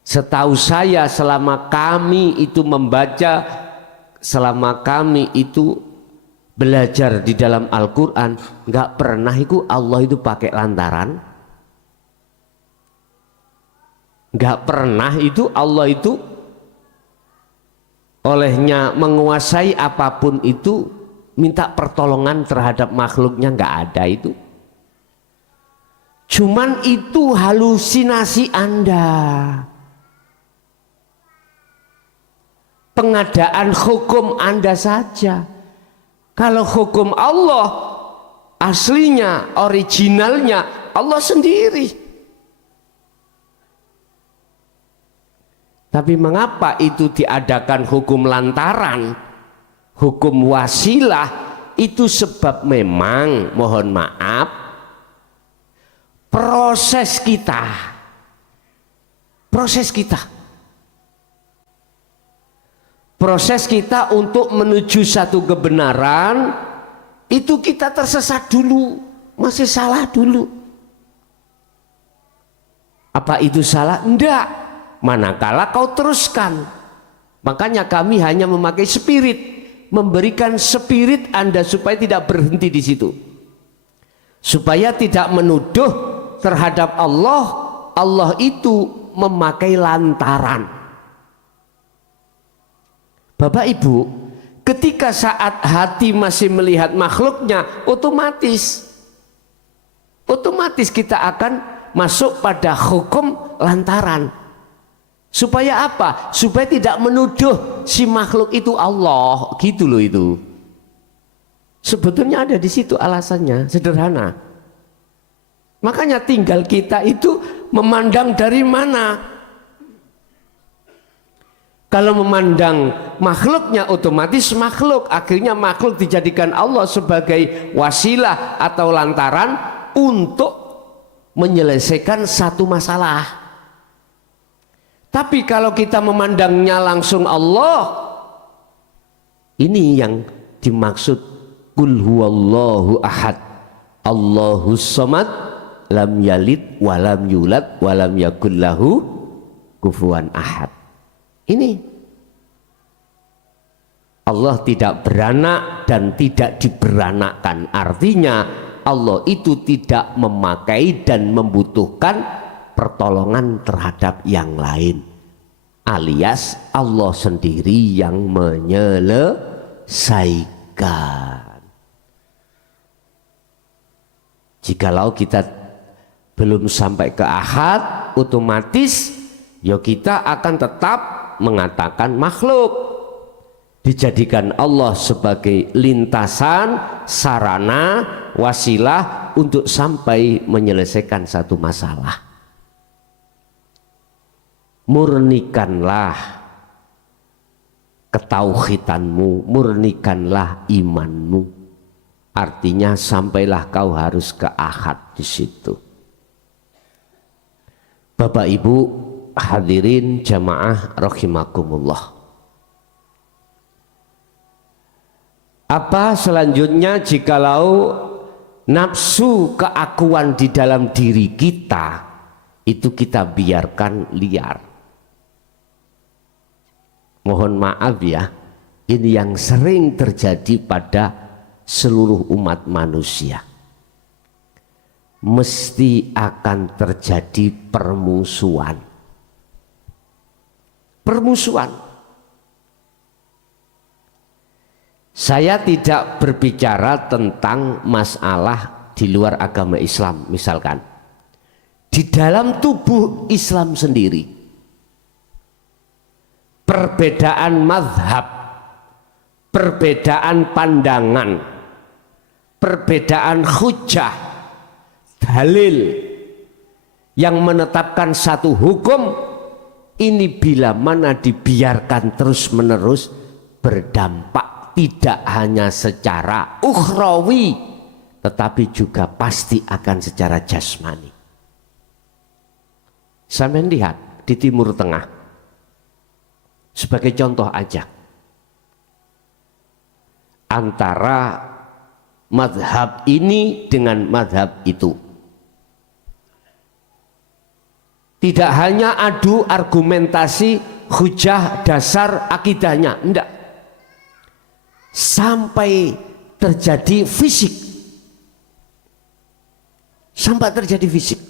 setahu saya selama kami itu membaca, selama kami itu belajar di dalam Al-Quran, nggak pernah itu Allah itu pakai lantaran, nggak pernah itu Allah itu olehnya menguasai apapun itu minta pertolongan terhadap makhluknya, nggak ada itu. Cuman itu halusinasi Anda, pengadaan hukum Anda saja. Kalau hukum Allah aslinya, originalnya Allah sendiri. Tapi mengapa itu diadakan hukum lantaran, hukum wasilah? Itu sebab memang mohon maaf proses kita Proses kita untuk menuju satu kebenaran itu kita tersesat dulu, masih salah dulu. Apa itu salah? Enggak. Manakala kau teruskan. Makanya kami hanya memakai spirit, memberikan spirit Anda supaya tidak berhenti di situ. Supaya tidak menuduh terhadap Allah, Allah itu memakai lantaran. Bapak Ibu, ketika saat hati masih melihat makhluknya, otomatis kita akan masuk pada hukum lantaran. Supaya apa? Supaya tidak menuduh si makhluk itu Allah, gitu loh itu. Sebetulnya ada di situ alasannya, sederhana. Makanya tinggal kita itu memandang dari mana. Kalau memandang makhluknya, otomatis makhluk, akhirnya makhluk dijadikan Allah sebagai wasilah atau lantaran untuk menyelesaikan satu masalah. Tapi kalau kita memandangnya langsung Allah, ini yang dimaksud qul huwallahu ahad Allahus samad lam yalid walam yulad walam yakul lahu kufuwan ahad. Ini Allah tidak beranak dan tidak diberanakkan. Artinya Allah itu tidak memakai dan membutuhkan pertolongan terhadap yang lain, alias Allah sendiri yang menyelesaikan. Jikalau kita belum sampai ke ahad, otomatis ya kita akan tetap mengatakan makhluk, dijadikan Allah sebagai lintasan, sarana, wasilah untuk sampai menyelesaikan satu masalah. Murnikanlah ketauhidanmu, murnikanlah imanmu. Artinya sampailah kau harus ke ahad di situ. Bapak Ibu hadirin jamaah rahimakumullah. Apa selanjutnya jikalau nafsu keakuan di dalam diri kita itu kita biarkan liar? Mohon maaf ya, ini yang sering terjadi pada seluruh umat manusia. Mesti akan terjadi permusuhan. Saya tidak berbicara tentang masalah di luar agama Islam, misalkan di dalam tubuh Islam sendiri, perbedaan mazhab, perbedaan pandangan, perbedaan hujah, dalil yang menetapkan satu hukum ini bila mana dibiarkan terus menerus berdampak tidak hanya secara ukhrawi tetapi juga pasti akan secara jasmani. Sampai lihat di Timur Tengah sebagai contoh aja, antara mazhab ini dengan mazhab itu tidak hanya adu argumentasi hujah dasar akidahnya, enggak, sampai terjadi fisik, sampai terjadi fisik.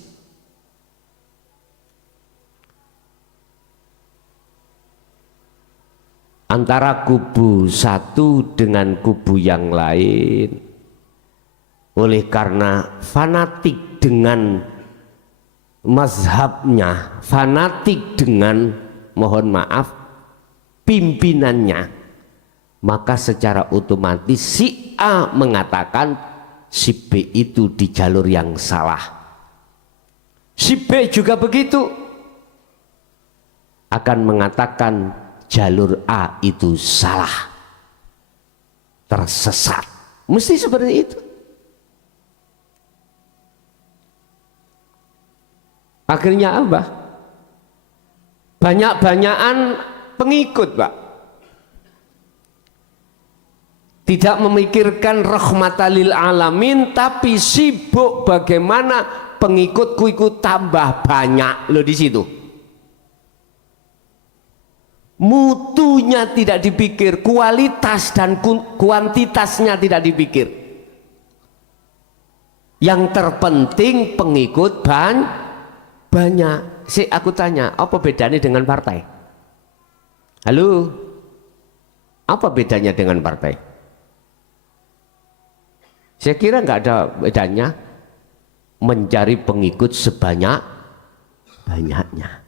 Antara kubu satu dengan kubu yang lain, oleh karena fanatik dengan mazhabnya, fanatik dengan, mohon maaf, pimpinannya, maka secara otomatis si A mengatakan si B itu di jalur yang salah, si B juga begitu akan mengatakan jalur A itu salah, tersesat, mesti seperti itu. Akhirnya apa? Banyak-banyakan pengikut, Pak. tidak memikirkan rahmatalil alamin, tapi sibuk bagaimana pengikutku itu tambah banyak. Loh, di situ mutunya tidak dipikir, kualitas dan kuantitasnya tidak dipikir. Yang terpenting pengikut banyak. Aku tanya, apa bedanya dengan partai? Halo, apa bedanya dengan partai? Saya kira nggak ada bedanya, mencari pengikut sebanyak-banyaknya.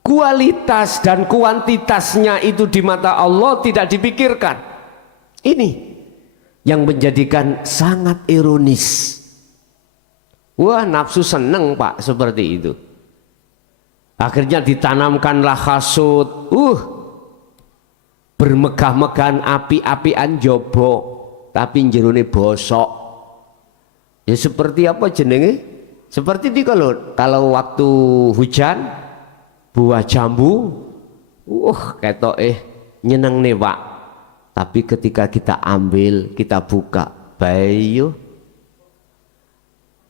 Kualitas dan kuantitasnya itu di mata Allah tidak dipikirkan. Ini yang menjadikan sangat ironis. Wah, nafsu seneng Pak seperti itu. Akhirnya ditanamkanlah hasud. Bermegah-megahan api-apian jobo, tapi jerone bosok. Ya seperti apa jenenge? Seperti ini kalau waktu hujan buah jambu, ketok nyeneng nih Pak. Tapi ketika kita ambil, kita buka, bayu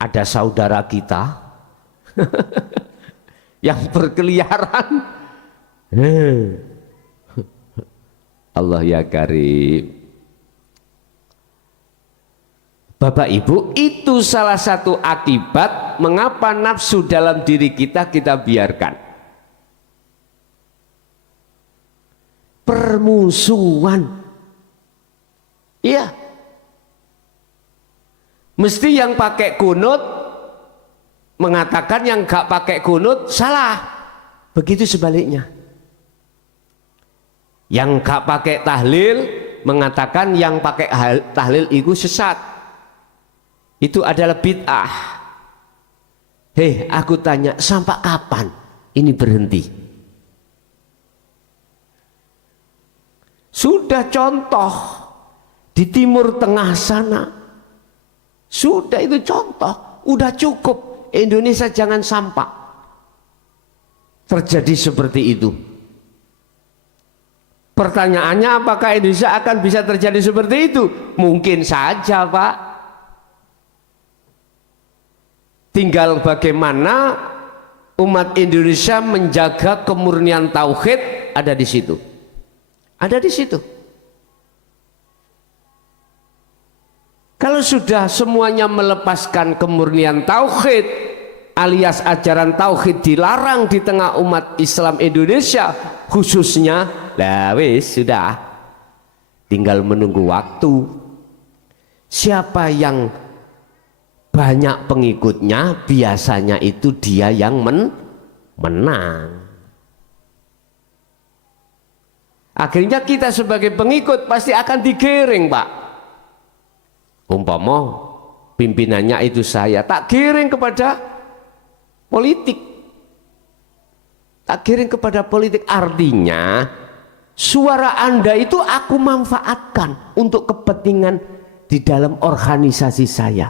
ada saudara kita yang berkeliaran. Allah ya karim. Bapak Ibu, itu salah satu akibat mengapa nafsu dalam diri kita biarkan. Permusuhan. Iya. Mesti yang pakai kunut mengatakan yang gak pakai kunut salah. Begitu sebaliknya. Yang gak pakai tahlil mengatakan yang pakai tahlil itu sesat. Itu adalah bid'ah. Aku tanya, sampai kapan ini berhenti? Sudah contoh di Timur Tengah sana, sudah itu contoh, udah cukup. Indonesia jangan sampai terjadi seperti itu. Pertanyaannya, apakah Indonesia akan bisa terjadi seperti itu? Mungkin saja Pak. Tinggal bagaimana umat Indonesia menjaga kemurnian tauhid, ada di situ. Ada di situ. Kalau sudah semuanya melepaskan kemurnian tauhid, alias ajaran tauhid dilarang di tengah umat Islam Indonesia khususnya, lah wis sudah. Tinggal menunggu waktu. Siapa yang banyak pengikutnya, biasanya itu dia yang menang. Akhirnya kita sebagai pengikut pasti akan digiring Pak. Umpama pimpinannya itu saya, tak giring kepada politik. Tak giring kepada politik, artinya suara Anda itu aku manfaatkan untuk kepentingan di dalam organisasi saya.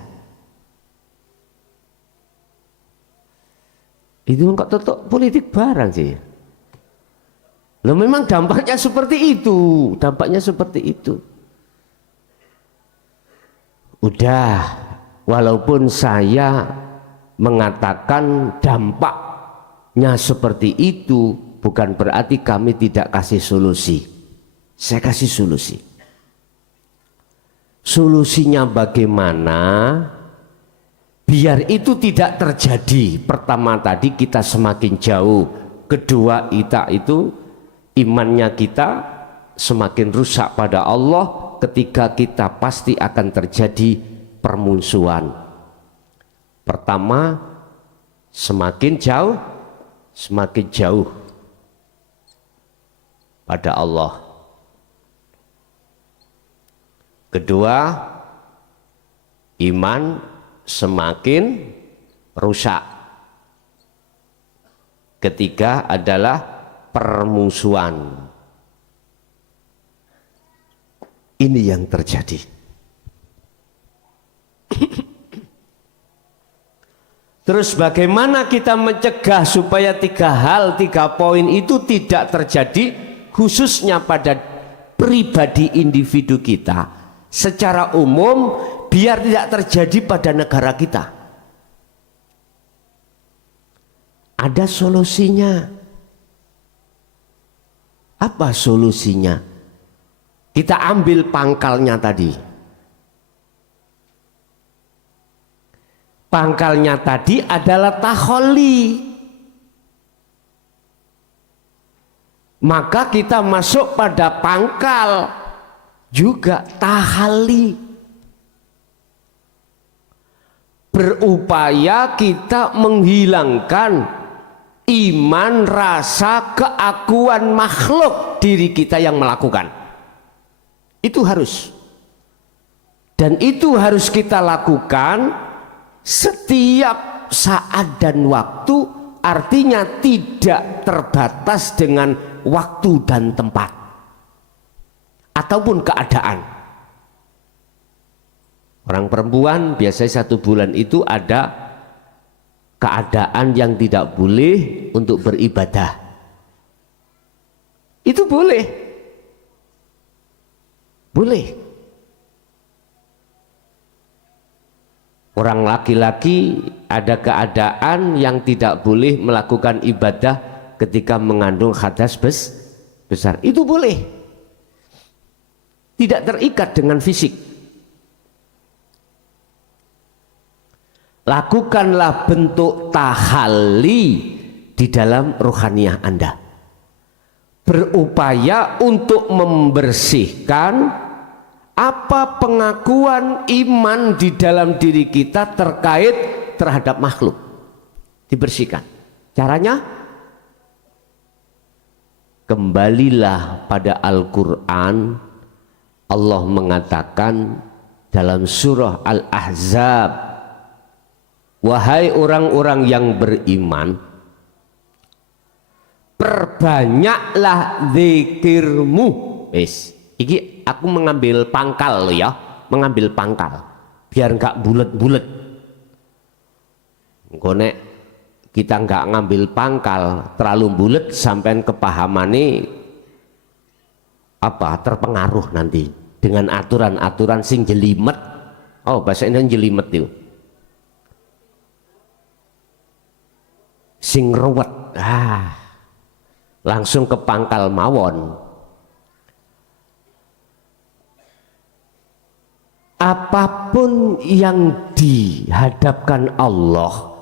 Itu kok tetap politik barang sih. Loh, memang dampaknya seperti itu, dampaknya seperti itu. Udah, walaupun saya mengatakan dampaknya seperti itu, bukan berarti kami tidak kasih solusi. Saya kasih solusi. Solusinya bagaimana? Biar itu tidak terjadi. Pertama tadi kita semakin jauh. Kedua, kita itu imannya kita semakin rusak pada Allah ketika kita pasti akan terjadi permusuhan. Pertama, semakin jauh pada Allah. Kedua, iman semakin rusak. Ketiga adalah permusuhan. Ini yang terjadi. Terus bagaimana kita mencegah supaya 3 hal, 3 poin itu tidak terjadi? khususnya pada pribadi individu kita secara umum, biar tidak terjadi pada negara kita. Ada solusinya. Apa solusinya? Kita ambil pangkalnya tadi. Pangkalnya tadi adalah takholi. Maka kita masuk pada pangkal juga tahali. Berupaya kita menghilangkan iman, rasa keakuan makhluk diri kita yang melakukan. Itu harus. Dan itu harus kita lakukan setiap saat dan waktu, artinya tidak terbatas dengan waktu dan tempat ataupun keadaan. Orang perempuan biasanya 1 bulan itu ada keadaan yang tidak boleh untuk beribadah. Itu boleh. Boleh. Orang laki-laki ada keadaan yang tidak boleh melakukan ibadah ketika mengandung hadas besar. Itu boleh. Tidak terikat dengan fisik. Lakukanlah bentuk tahalli di dalam rohaniyah Anda. Berupaya untuk membersihkan apa pengakuan iman di dalam diri kita terkait terhadap makhluk. Dibersihkan. Caranya? Kembalilah pada Al-Quran. Allah mengatakan dalam surah Al-Ahzab, wahai orang-orang yang beriman, perbanyaklah zikirmu. Iki aku mengambil pangkal ya, mengambil pangkal biar enggak bulet-bulet. Nek kita enggak ngambil pangkal terlalu bulet sampai kepahamannya apa terpengaruh nanti dengan aturan-aturan sing jelimet. Oh, bahasa Indonesia jelimet itu. Sing ruwet. Langsung ke pangkal mawon. Apapun yang dihadapkan Allah,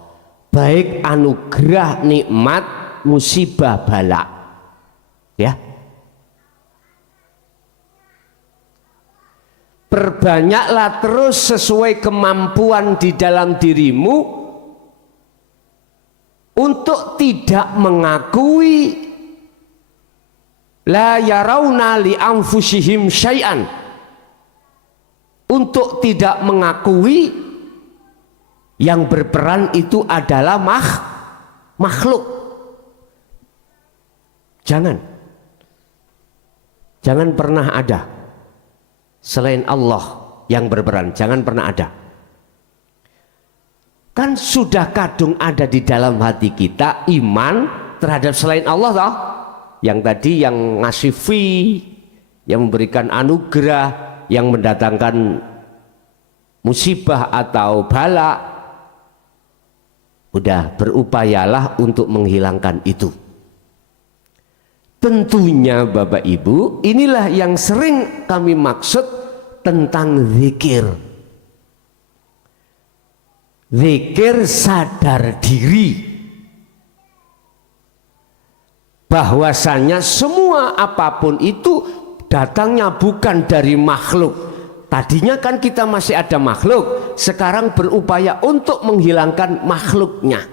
baik anugerah, nikmat, musibah, bala, ya, perbanyaklah terus sesuai kemampuan di dalam dirimu untuk tidak mengakui la yarawna li anfusihim syai'an, untuk tidak mengakui yang berperan itu adalah makhluk. Jangan pernah ada selain Allah yang berperan, jangan pernah ada. Kan sudah kadung ada di dalam hati kita iman terhadap selain Allah toh? Yang tadi yang ngasih fee, yang memberikan anugerah, yang mendatangkan musibah atau bala, udah berupayalah untuk menghilangkan itu. Tentunya Bapak Ibu, inilah yang sering kami maksud tentang zikir. Zikir sadar diri, bahwasanya semua apapun itu datangnya bukan dari makhluk. Tadinya kan kita masih ada makhluk, sekarang berupaya untuk menghilangkan makhluknya.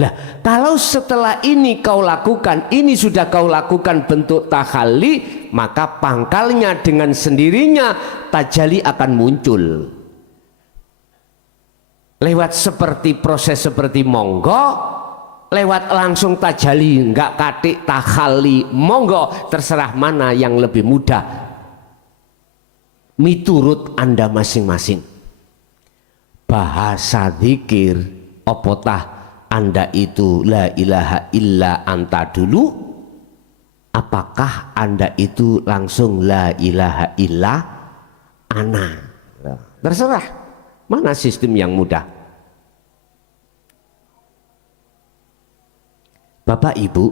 Lah, kalau setelah ini kau lakukan, ini sudah kau lakukan bentuk tahalli, maka pangkalnya dengan sendirinya tajalli akan muncul. Lewat seperti proses seperti monggo, lewat langsung tajalli, enggak katik tahalli, monggo, terserah mana yang lebih mudah miturut Anda masing-masing. Bahasa zikir opotah Anda itu la ilaha illa anta dulu? Apakah Anda itu langsung la ilaha illa ana? Terserah, mana sistem yang mudah. Bapak Ibu,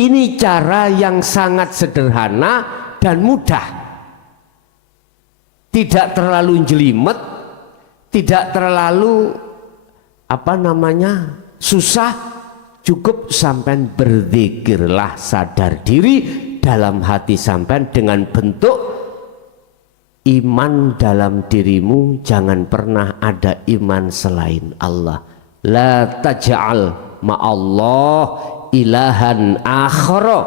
ini cara yang sangat sederhana dan mudah, tidak terlalu jelimet, tidak terlalu susah. Cukup sampean berzikirlah sadar diri dalam hati sampean dengan bentuk iman dalam dirimu. Jangan pernah ada iman selain Allah. La taj'al ma'allah ilahan akhara.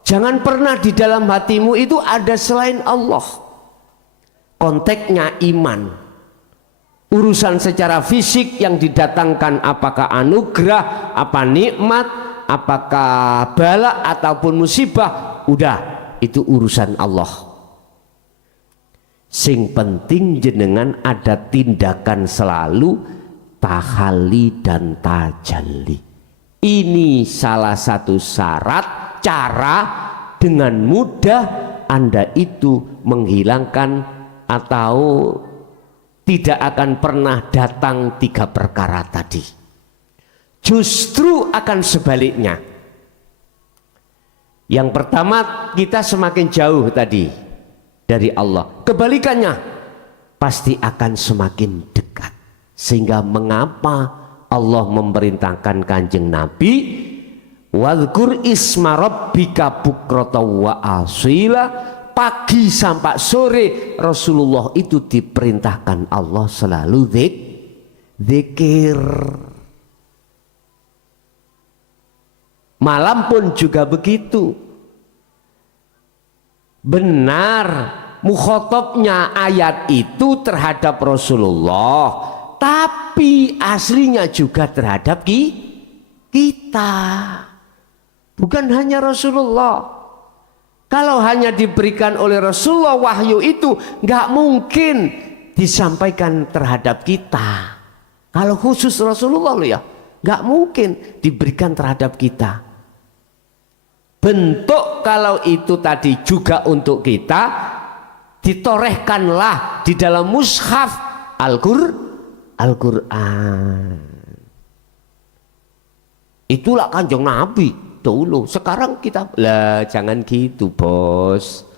Jangan pernah di dalam hatimu itu ada selain Allah. Konteksnya iman. Urusan secara fisik yang didatangkan apakah anugerah, apa nikmat, apakah bala ataupun musibah, udah itu urusan Allah. Sing penting jenengan ada tindakan selalu tahalli dan tajalli. Ini salah satu syarat cara dengan mudah Anda itu menghilangkan atau tidak akan pernah datang 3 perkara tadi. Justru akan sebaliknya. Yang pertama, kita semakin jauh tadi dari Allah. Kebalikannya, pasti akan semakin dekat. Sehingga mengapa Allah memerintahkan Kanjeng Nabi, wadhkur isma rabbika bukrata wa asila. Pagi sampai sore Rasulullah itu diperintahkan Allah selalu zikir. Malam pun juga begitu. Benar mukhotabnya ayat itu terhadap Rasulullah, tapi aslinya juga terhadap kita. Bukan hanya Rasulullah. Kalau hanya diberikan oleh Rasulullah wahyu itu nggak mungkin disampaikan terhadap kita. Kalau khusus Rasulullah loh ya, nggak mungkin diberikan terhadap kita. Bentuk kalau itu tadi juga untuk kita, ditorehkanlah di dalam mushaf Al-Quran. Itulah Kanjeng Nabi dulu. Sekarang kita lah, jangan gitu bos.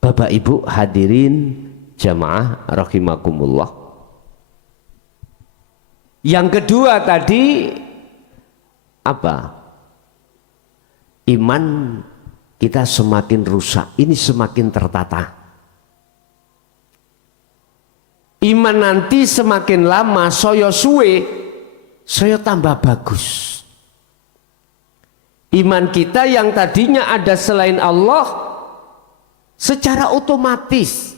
Bapak Ibu hadirin jamaah rahimakumullah. Yang kedua tadi apa? Iman kita semakin rusak, ini semakin tertata. Iman nanti semakin lama saya suwe, saya tambah bagus. Iman kita yang tadinya ada selain Allah, secara otomatis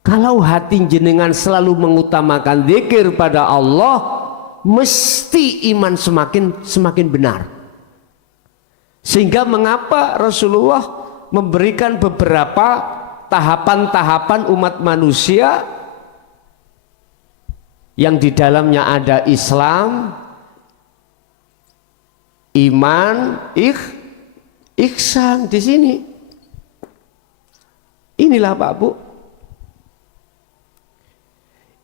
kalau hati jenengan selalu mengutamakan zikir pada Allah, mesti iman semakin benar. Sehingga mengapa Rasulullah memberikan beberapa tahapan-tahapan umat manusia yang di dalamnya ada Islam, iman, ihsan di sini. Inilah Pak Bu.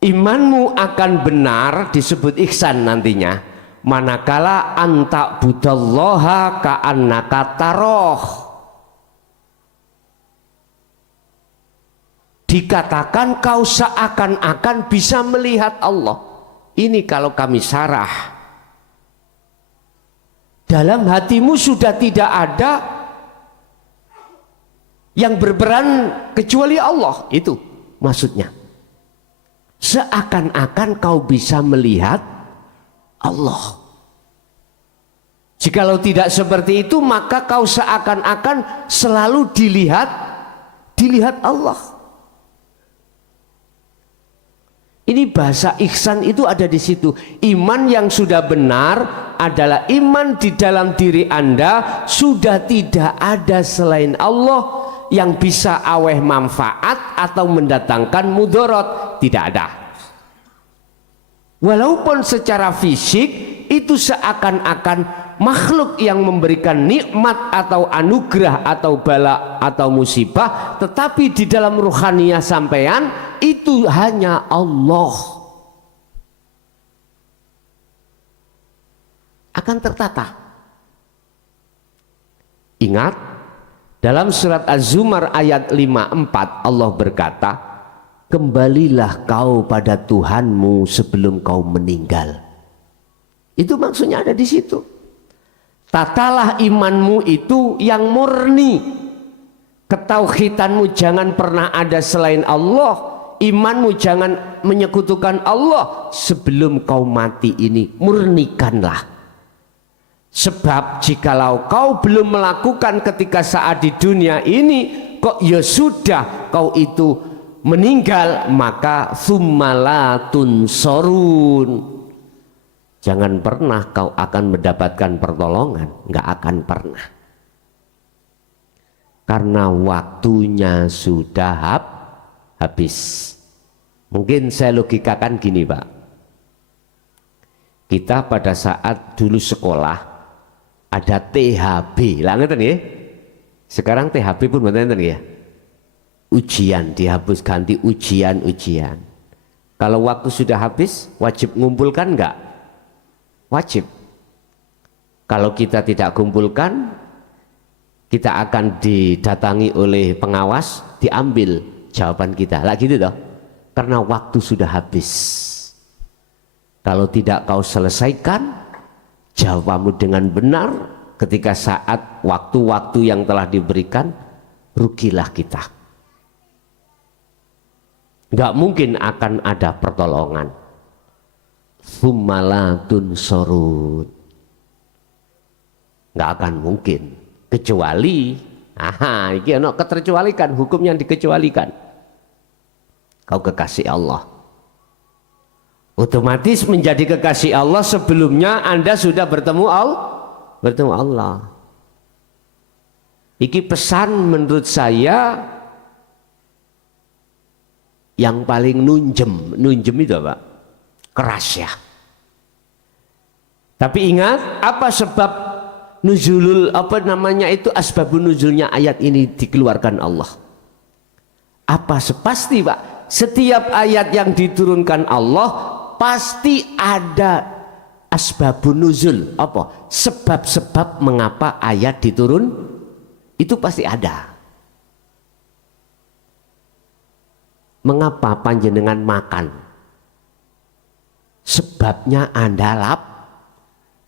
Imanmu akan benar disebut ihsan nantinya manakala anta budallaha ka'annaka taroh. Dikatakan kau seakan-akan bisa melihat Allah. Ini kalau kami sarah. Dalam hatimu sudah tidak ada yang berperan kecuali Allah. Itu maksudnya. Seakan-akan kau bisa melihat Allah. Jikalau tidak seperti itu, maka kau seakan-akan selalu dilihat Allah. Ini bahasa ihsan itu ada di situ. Iman yang sudah benar adalah iman di dalam diri Anda sudah tidak ada selain Allah yang bisa aweh manfaat atau mendatangkan mudorot, tidak ada. Walaupun secara fisik itu seakan-akan makhluk yang memberikan nikmat atau anugerah atau bala atau musibah, tetapi di dalam ruhaniyah sampean itu hanya Allah. Akan tertata. Ingat, dalam surat Az-Zumar ayat 54 Allah berkata, kembalilah kau pada Tuhanmu sebelum kau meninggal. Itu maksudnya ada di situ. Tatalah imanmu itu yang murni. Ketauhidanmu jangan pernah ada selain Allah. Imanmu jangan menyekutukan Allah. Sebelum kau mati ini, murnikanlah. Sebab jikalau kau belum melakukan ketika saat di dunia ini, kok ya sudah kau itu meninggal, maka summalatun sorun. Jangan pernah kau akan mendapatkan pertolongan, nggak akan pernah. Karena waktunya sudah habis. Mungkin saya logikakan gini Pak. Kita pada saat dulu sekolah ada THB, lah ngeten ya. Sekarang THB pun ngeten ya. Ujian dihapus ganti ujian. Kalau waktu sudah habis wajib ngumpulkan enggak? Wajib. Kalau kita tidak kumpulkan, kita akan didatangi oleh pengawas, diambil jawaban kita. Lah gitu toh. Karena waktu sudah habis. Kalau tidak kau selesaikan jawabmu dengan benar ketika saat waktu-waktu yang telah diberikan, rugilah kita. Nggak mungkin akan ada pertolongan. Summalatun sorun. Nggak akan mungkin. Kecuali, ini ada keterkecualikan, hukum yang dikecualikan. Kau kekasih Allah. Otomatis menjadi kekasih Allah sebelumnya Anda sudah bertemu Allah. Iki pesan menurut saya yang paling nunjem itu Pak, keras ya. Tapi ingat, apa sebab nuzulul asbabun nuzulnya ayat ini dikeluarkan Allah? Apa sepasti Pak, setiap ayat yang diturunkan Allah pasti ada asbabun nuzul, apa? Sebab-sebab mengapa ayat diturun itu pasti ada. Mengapa panjenengan makan? Sebabnya Anda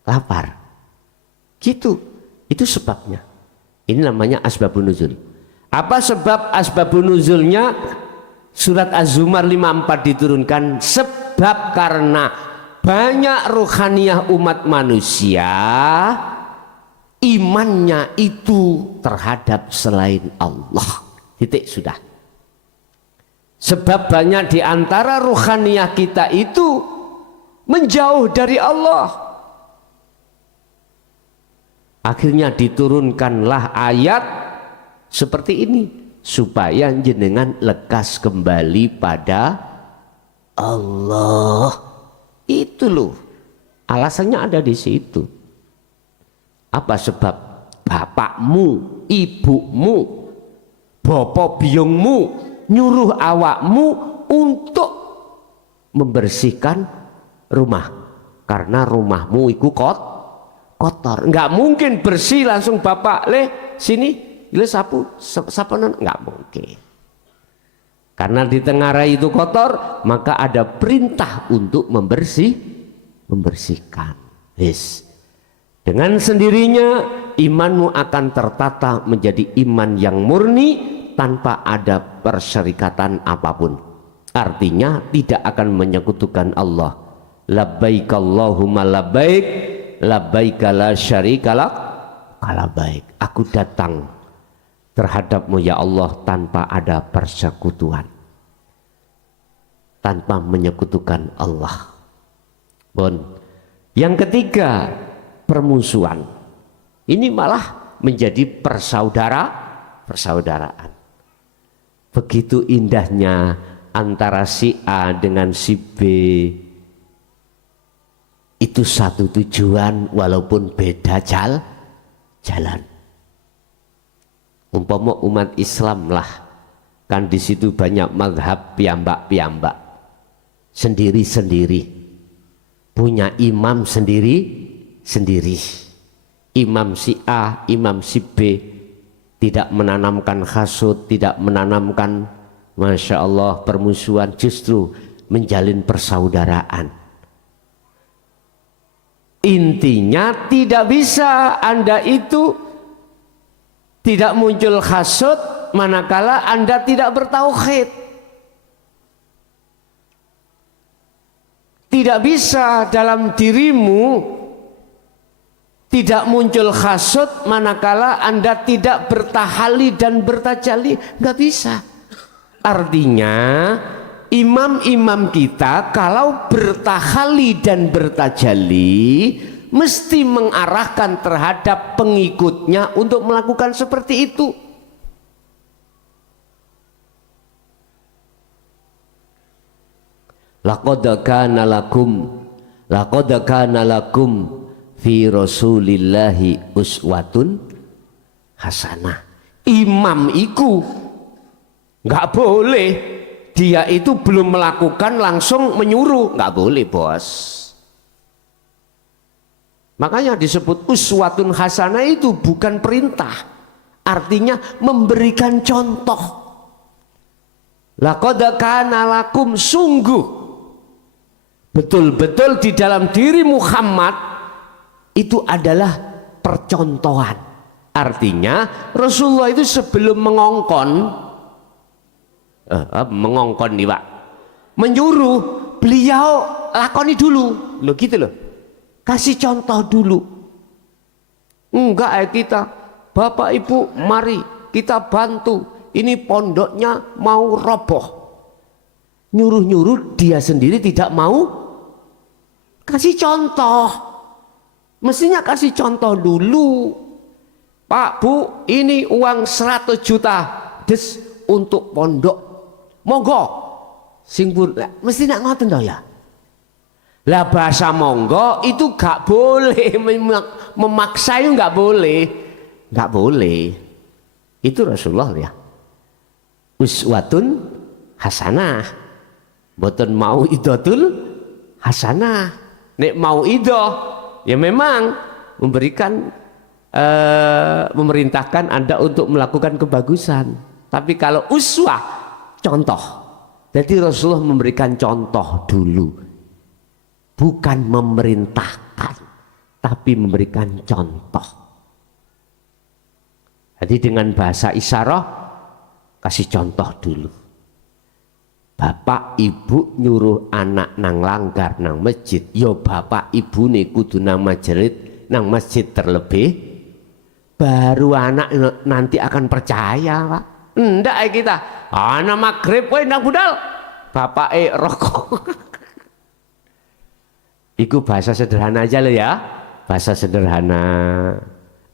lapar. Gitu. Itu sebabnya. Ini namanya asbabun nuzul. Apa sebab asbabun nuzulnya? Surat Az-Zumar 54 diturunkan sebab karena banyak ruhaniyah umat manusia imannya itu terhadap selain Allah. Titik sudah. Sebab banyak di antara ruhaniyah kita itu menjauh dari Allah. Akhirnya diturunkanlah ayat seperti ini supaya jenengan lekas kembali pada Allah. Itu loh, alasannya ada di situ. Apa sebab bapakmu, ibumu, bapak biungmu nyuruh awakmu untuk membersihkan rumah karena rumahmu itu kotor. Nggak mungkin bersih langsung bapak sini sapu nggak mungkin. Karena di tengah rai itu kotor, maka ada perintah untuk membersihkan. Yes. Dengan sendirinya imanmu akan tertata menjadi iman yang murni tanpa ada persyarikatan apapun. Artinya tidak akan menyekutukan Allah. Labbaik Allahumma labbaik, labbaik la syarika lak, labbaik. Aku datang terhadapmu ya Allah tanpa ada persekutuan, tanpa menyekutukan Allah. Yang ketiga, permusuhan. Ini malah menjadi persaudaraan. Begitu indahnya antara si A dengan si B, itu satu tujuan walaupun beda jalan. Umpama umat Islam lah, kan di situ banyak mazhab piambak-piambak, sendiri-sendiri, punya imam sendiri-sendiri. Imam si A, imam si B, tidak menanamkan hasud, tidak menanamkan, Masya Allah, permusuhan, justru menjalin persaudaraan. Intinya tidak bisa Anda itu tidak muncul hasud manakala Anda tidak bertauhid. Tidak bisa dalam dirimu tidak muncul hasud manakala Anda tidak bertahali dan bertajalli, nggak bisa. Artinya imam-imam kita kalau bertahali dan bertajalli mesti mengarahkan terhadap pengikutnya untuk melakukan seperti itu. Laqad kana lakum fi Rasulillahi uswatun hasanah. Imam iku nggak boleh dia itu belum melakukan langsung menyuruh, nggak boleh bos. Makanya disebut uswatun hasanah, itu bukan perintah, artinya memberikan contoh. Laqad kana lakum, sungguh betul-betul di dalam diri Muhammad itu adalah percontohan. Artinya Rasulullah itu sebelum mengongkon nih Pak, menyuruh, beliau lakoni dulu loh, gitu loh, kasih contoh dulu. Enggak kita, Bapak Ibu mari kita bantu, ini pondoknya mau roboh, nyuruh-nyuruh, dia sendiri tidak mau kasih contoh. Mestinya kasih contoh dulu. Pak Bu, ini uang 100 juta des untuk pondok, monggo sing pun mesti nak ngoten toh ya. Lah bahasa monggo itu gak boleh, memaksa itu gak boleh, gak boleh. Itu Rasulullah ya. Uswatun hasanah, boten mau idotul hasanah. Nek mau ido ya memang memberikan memerintahkan Anda untuk melakukan kebagusan. Tapi kalau uswah, contoh. Jadi Rasulullah memberikan contoh dulu, bukan memerintahkan, tapi memberikan contoh. Jadi dengan bahasa isyarah kasih contoh dulu. Bapak ibu nyuruh anak nang langgar nang masjid, yo bapak ibu nih kudu nang masjid terlebih, baru anak nanti akan percaya Pak. Ndak kita, anak maghrib wae nang budal, bapak rokok. Iku bahasa sederhana aja lo ya, bahasa sederhana.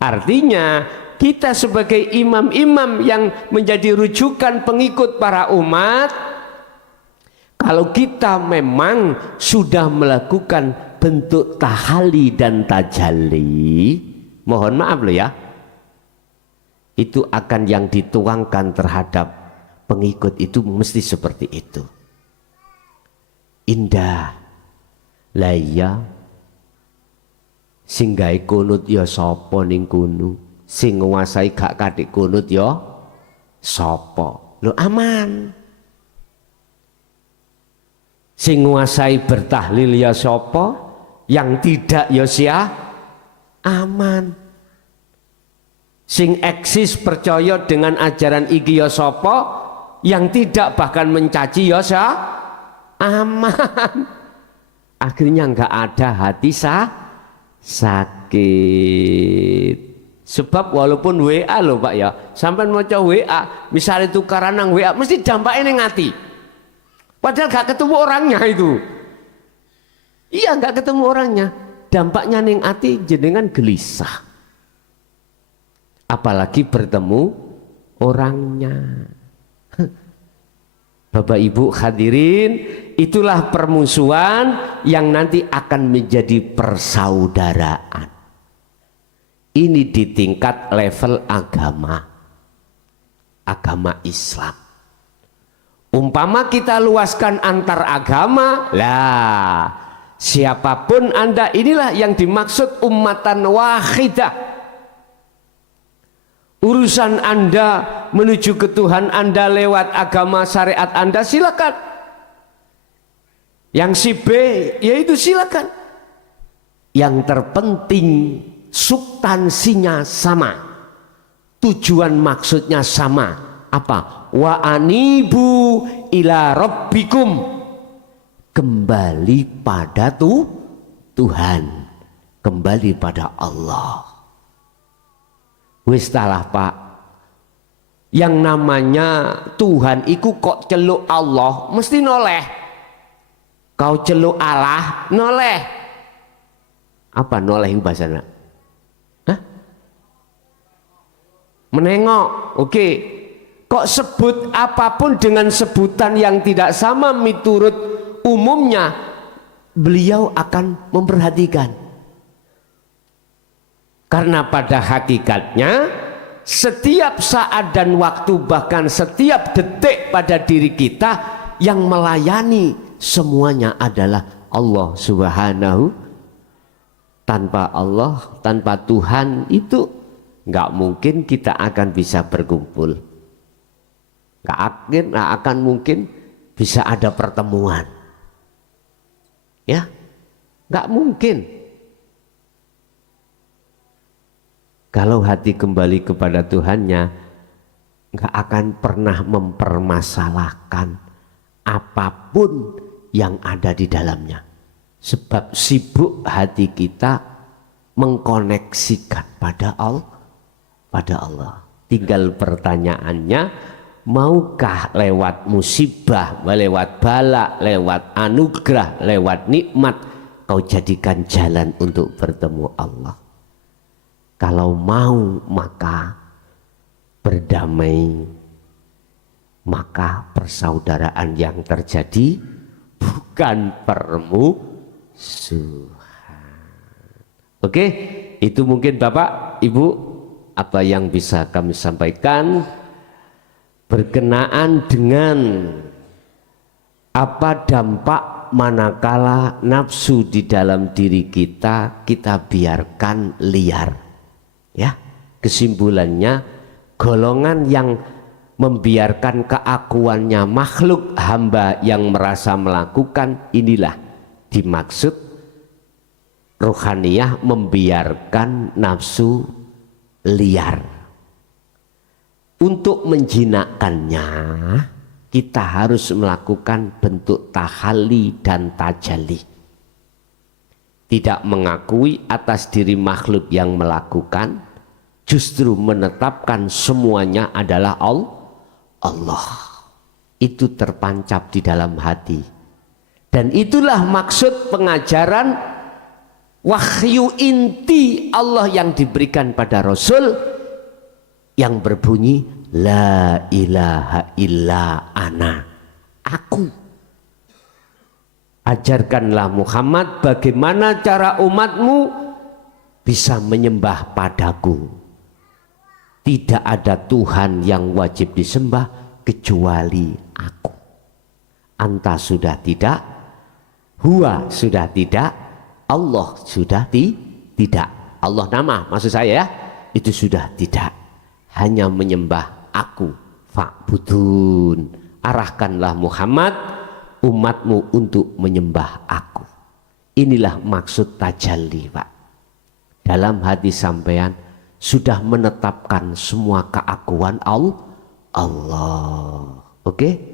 Artinya kita sebagai imam-imam yang menjadi rujukan pengikut para umat, kalau kita memang sudah melakukan bentuk tahali dan tajalli, mohon maaf loh ya, itu akan yang dituangkan terhadap pengikut itu mesti seperti itu. Indah lah ya, sing gawe kunut ya sapa ning kono, sing nguasai gak katik kunut ya sapa. Lho aman. Sing nguasai bertahlil ya sapa, yang tidak ya sia aman. Sing eksis percaya dengan ajaran iki ya sapa, yang tidak bahkan mencaci ya sia aman. Akhirnya enggak ada hati sakit. Sebab walaupun WA loh Pak ya, sampai maca WA, misalnya tukaran nang WA, mesti dampaknya ning ati. Padahal gak ketemu orangnya itu. Iya gak ketemu orangnya. Dampaknya ning ati jenengan gelisah. Apalagi bertemu orangnya. Bapak Ibu hadirin, itulah permusuhan yang nanti akan menjadi persaudaraan. Ini di tingkat level agama Islam. Umpama kita luaskan antar agama, lah siapapun Anda, inilah yang dimaksud ummatan wahidah. Urusan Anda menuju ke Tuhan Anda lewat agama syariat Anda, silakan. Yang si B, yaitu silakan. Yang terpenting substansinya sama, tujuan maksudnya sama. Apa? Wa anibu ila rabbikum, kembali pada Tuhan, kembali pada Allah. Wis talah Pak, yang namanya Tuhan iku kok celuk Allah mesti noleh. Kau celuk Allah noleh. Apa noleh bahasanya? Hah? Menengok. Oke. Kok sebut apapun dengan sebutan yang tidak sama miturut umumnya, beliau akan memperhatikan. Karena pada hakikatnya setiap saat dan waktu, bahkan setiap detik pada diri kita, yang melayani semuanya adalah Allah Subhanahu. Tanpa Allah, tanpa Tuhan itu nggak mungkin kita akan bisa berkumpul, nggak akan mungkin bisa ada pertemuan, ya nggak mungkin. Kalau hati kembali kepada Tuhannya, nggak akan pernah mempermasalahkan apapun yang ada di dalamnya. Sebab sibuk hati kita mengkoneksikan pada Allah. Tinggal pertanyaannya, maukah lewat musibah, lewat bala, lewat anugerah, lewat nikmat, kau jadikan jalan untuk bertemu Allah? Kalau mau, maka berdamai, maka persaudaraan yang terjadi bukan permusuhan. Oke, itu mungkin Bapak, Ibu, apa yang bisa kami sampaikan berkenaan dengan apa dampak manakala nafsu di dalam diri kita biarkan liar. Ya, kesimpulannya, golongan yang membiarkan keakuannya makhluk hamba yang merasa melakukan, inilah dimaksud rohaniyah membiarkan nafsu liar. Untuk menjinakkannya, kita harus melakukan bentuk tahalli dan tajalli. Tidak mengakui atas diri makhluk yang melakukan, justru menetapkan semuanya adalah Allah. Itu terpancap di dalam hati. Dan itulah maksud pengajaran wahyu inti Allah yang diberikan pada Rasul, yang berbunyi la ilaha illa ana, aku. Ajarkanlah Muhammad bagaimana cara umatmu bisa menyembah padaku. Tidak ada Tuhan yang wajib disembah kecuali aku. Anta sudah tidak, huwa sudah tidak, Allah sudah tidak. Allah nama maksud saya ya, itu sudah tidak. Hanya menyembah aku. Fa'budun. Arahkanlah Muhammad umatmu untuk menyembah aku. Inilah maksud tajalli, Pak. Dalam hati sampean sudah menetapkan semua keakuan Allah. Oke?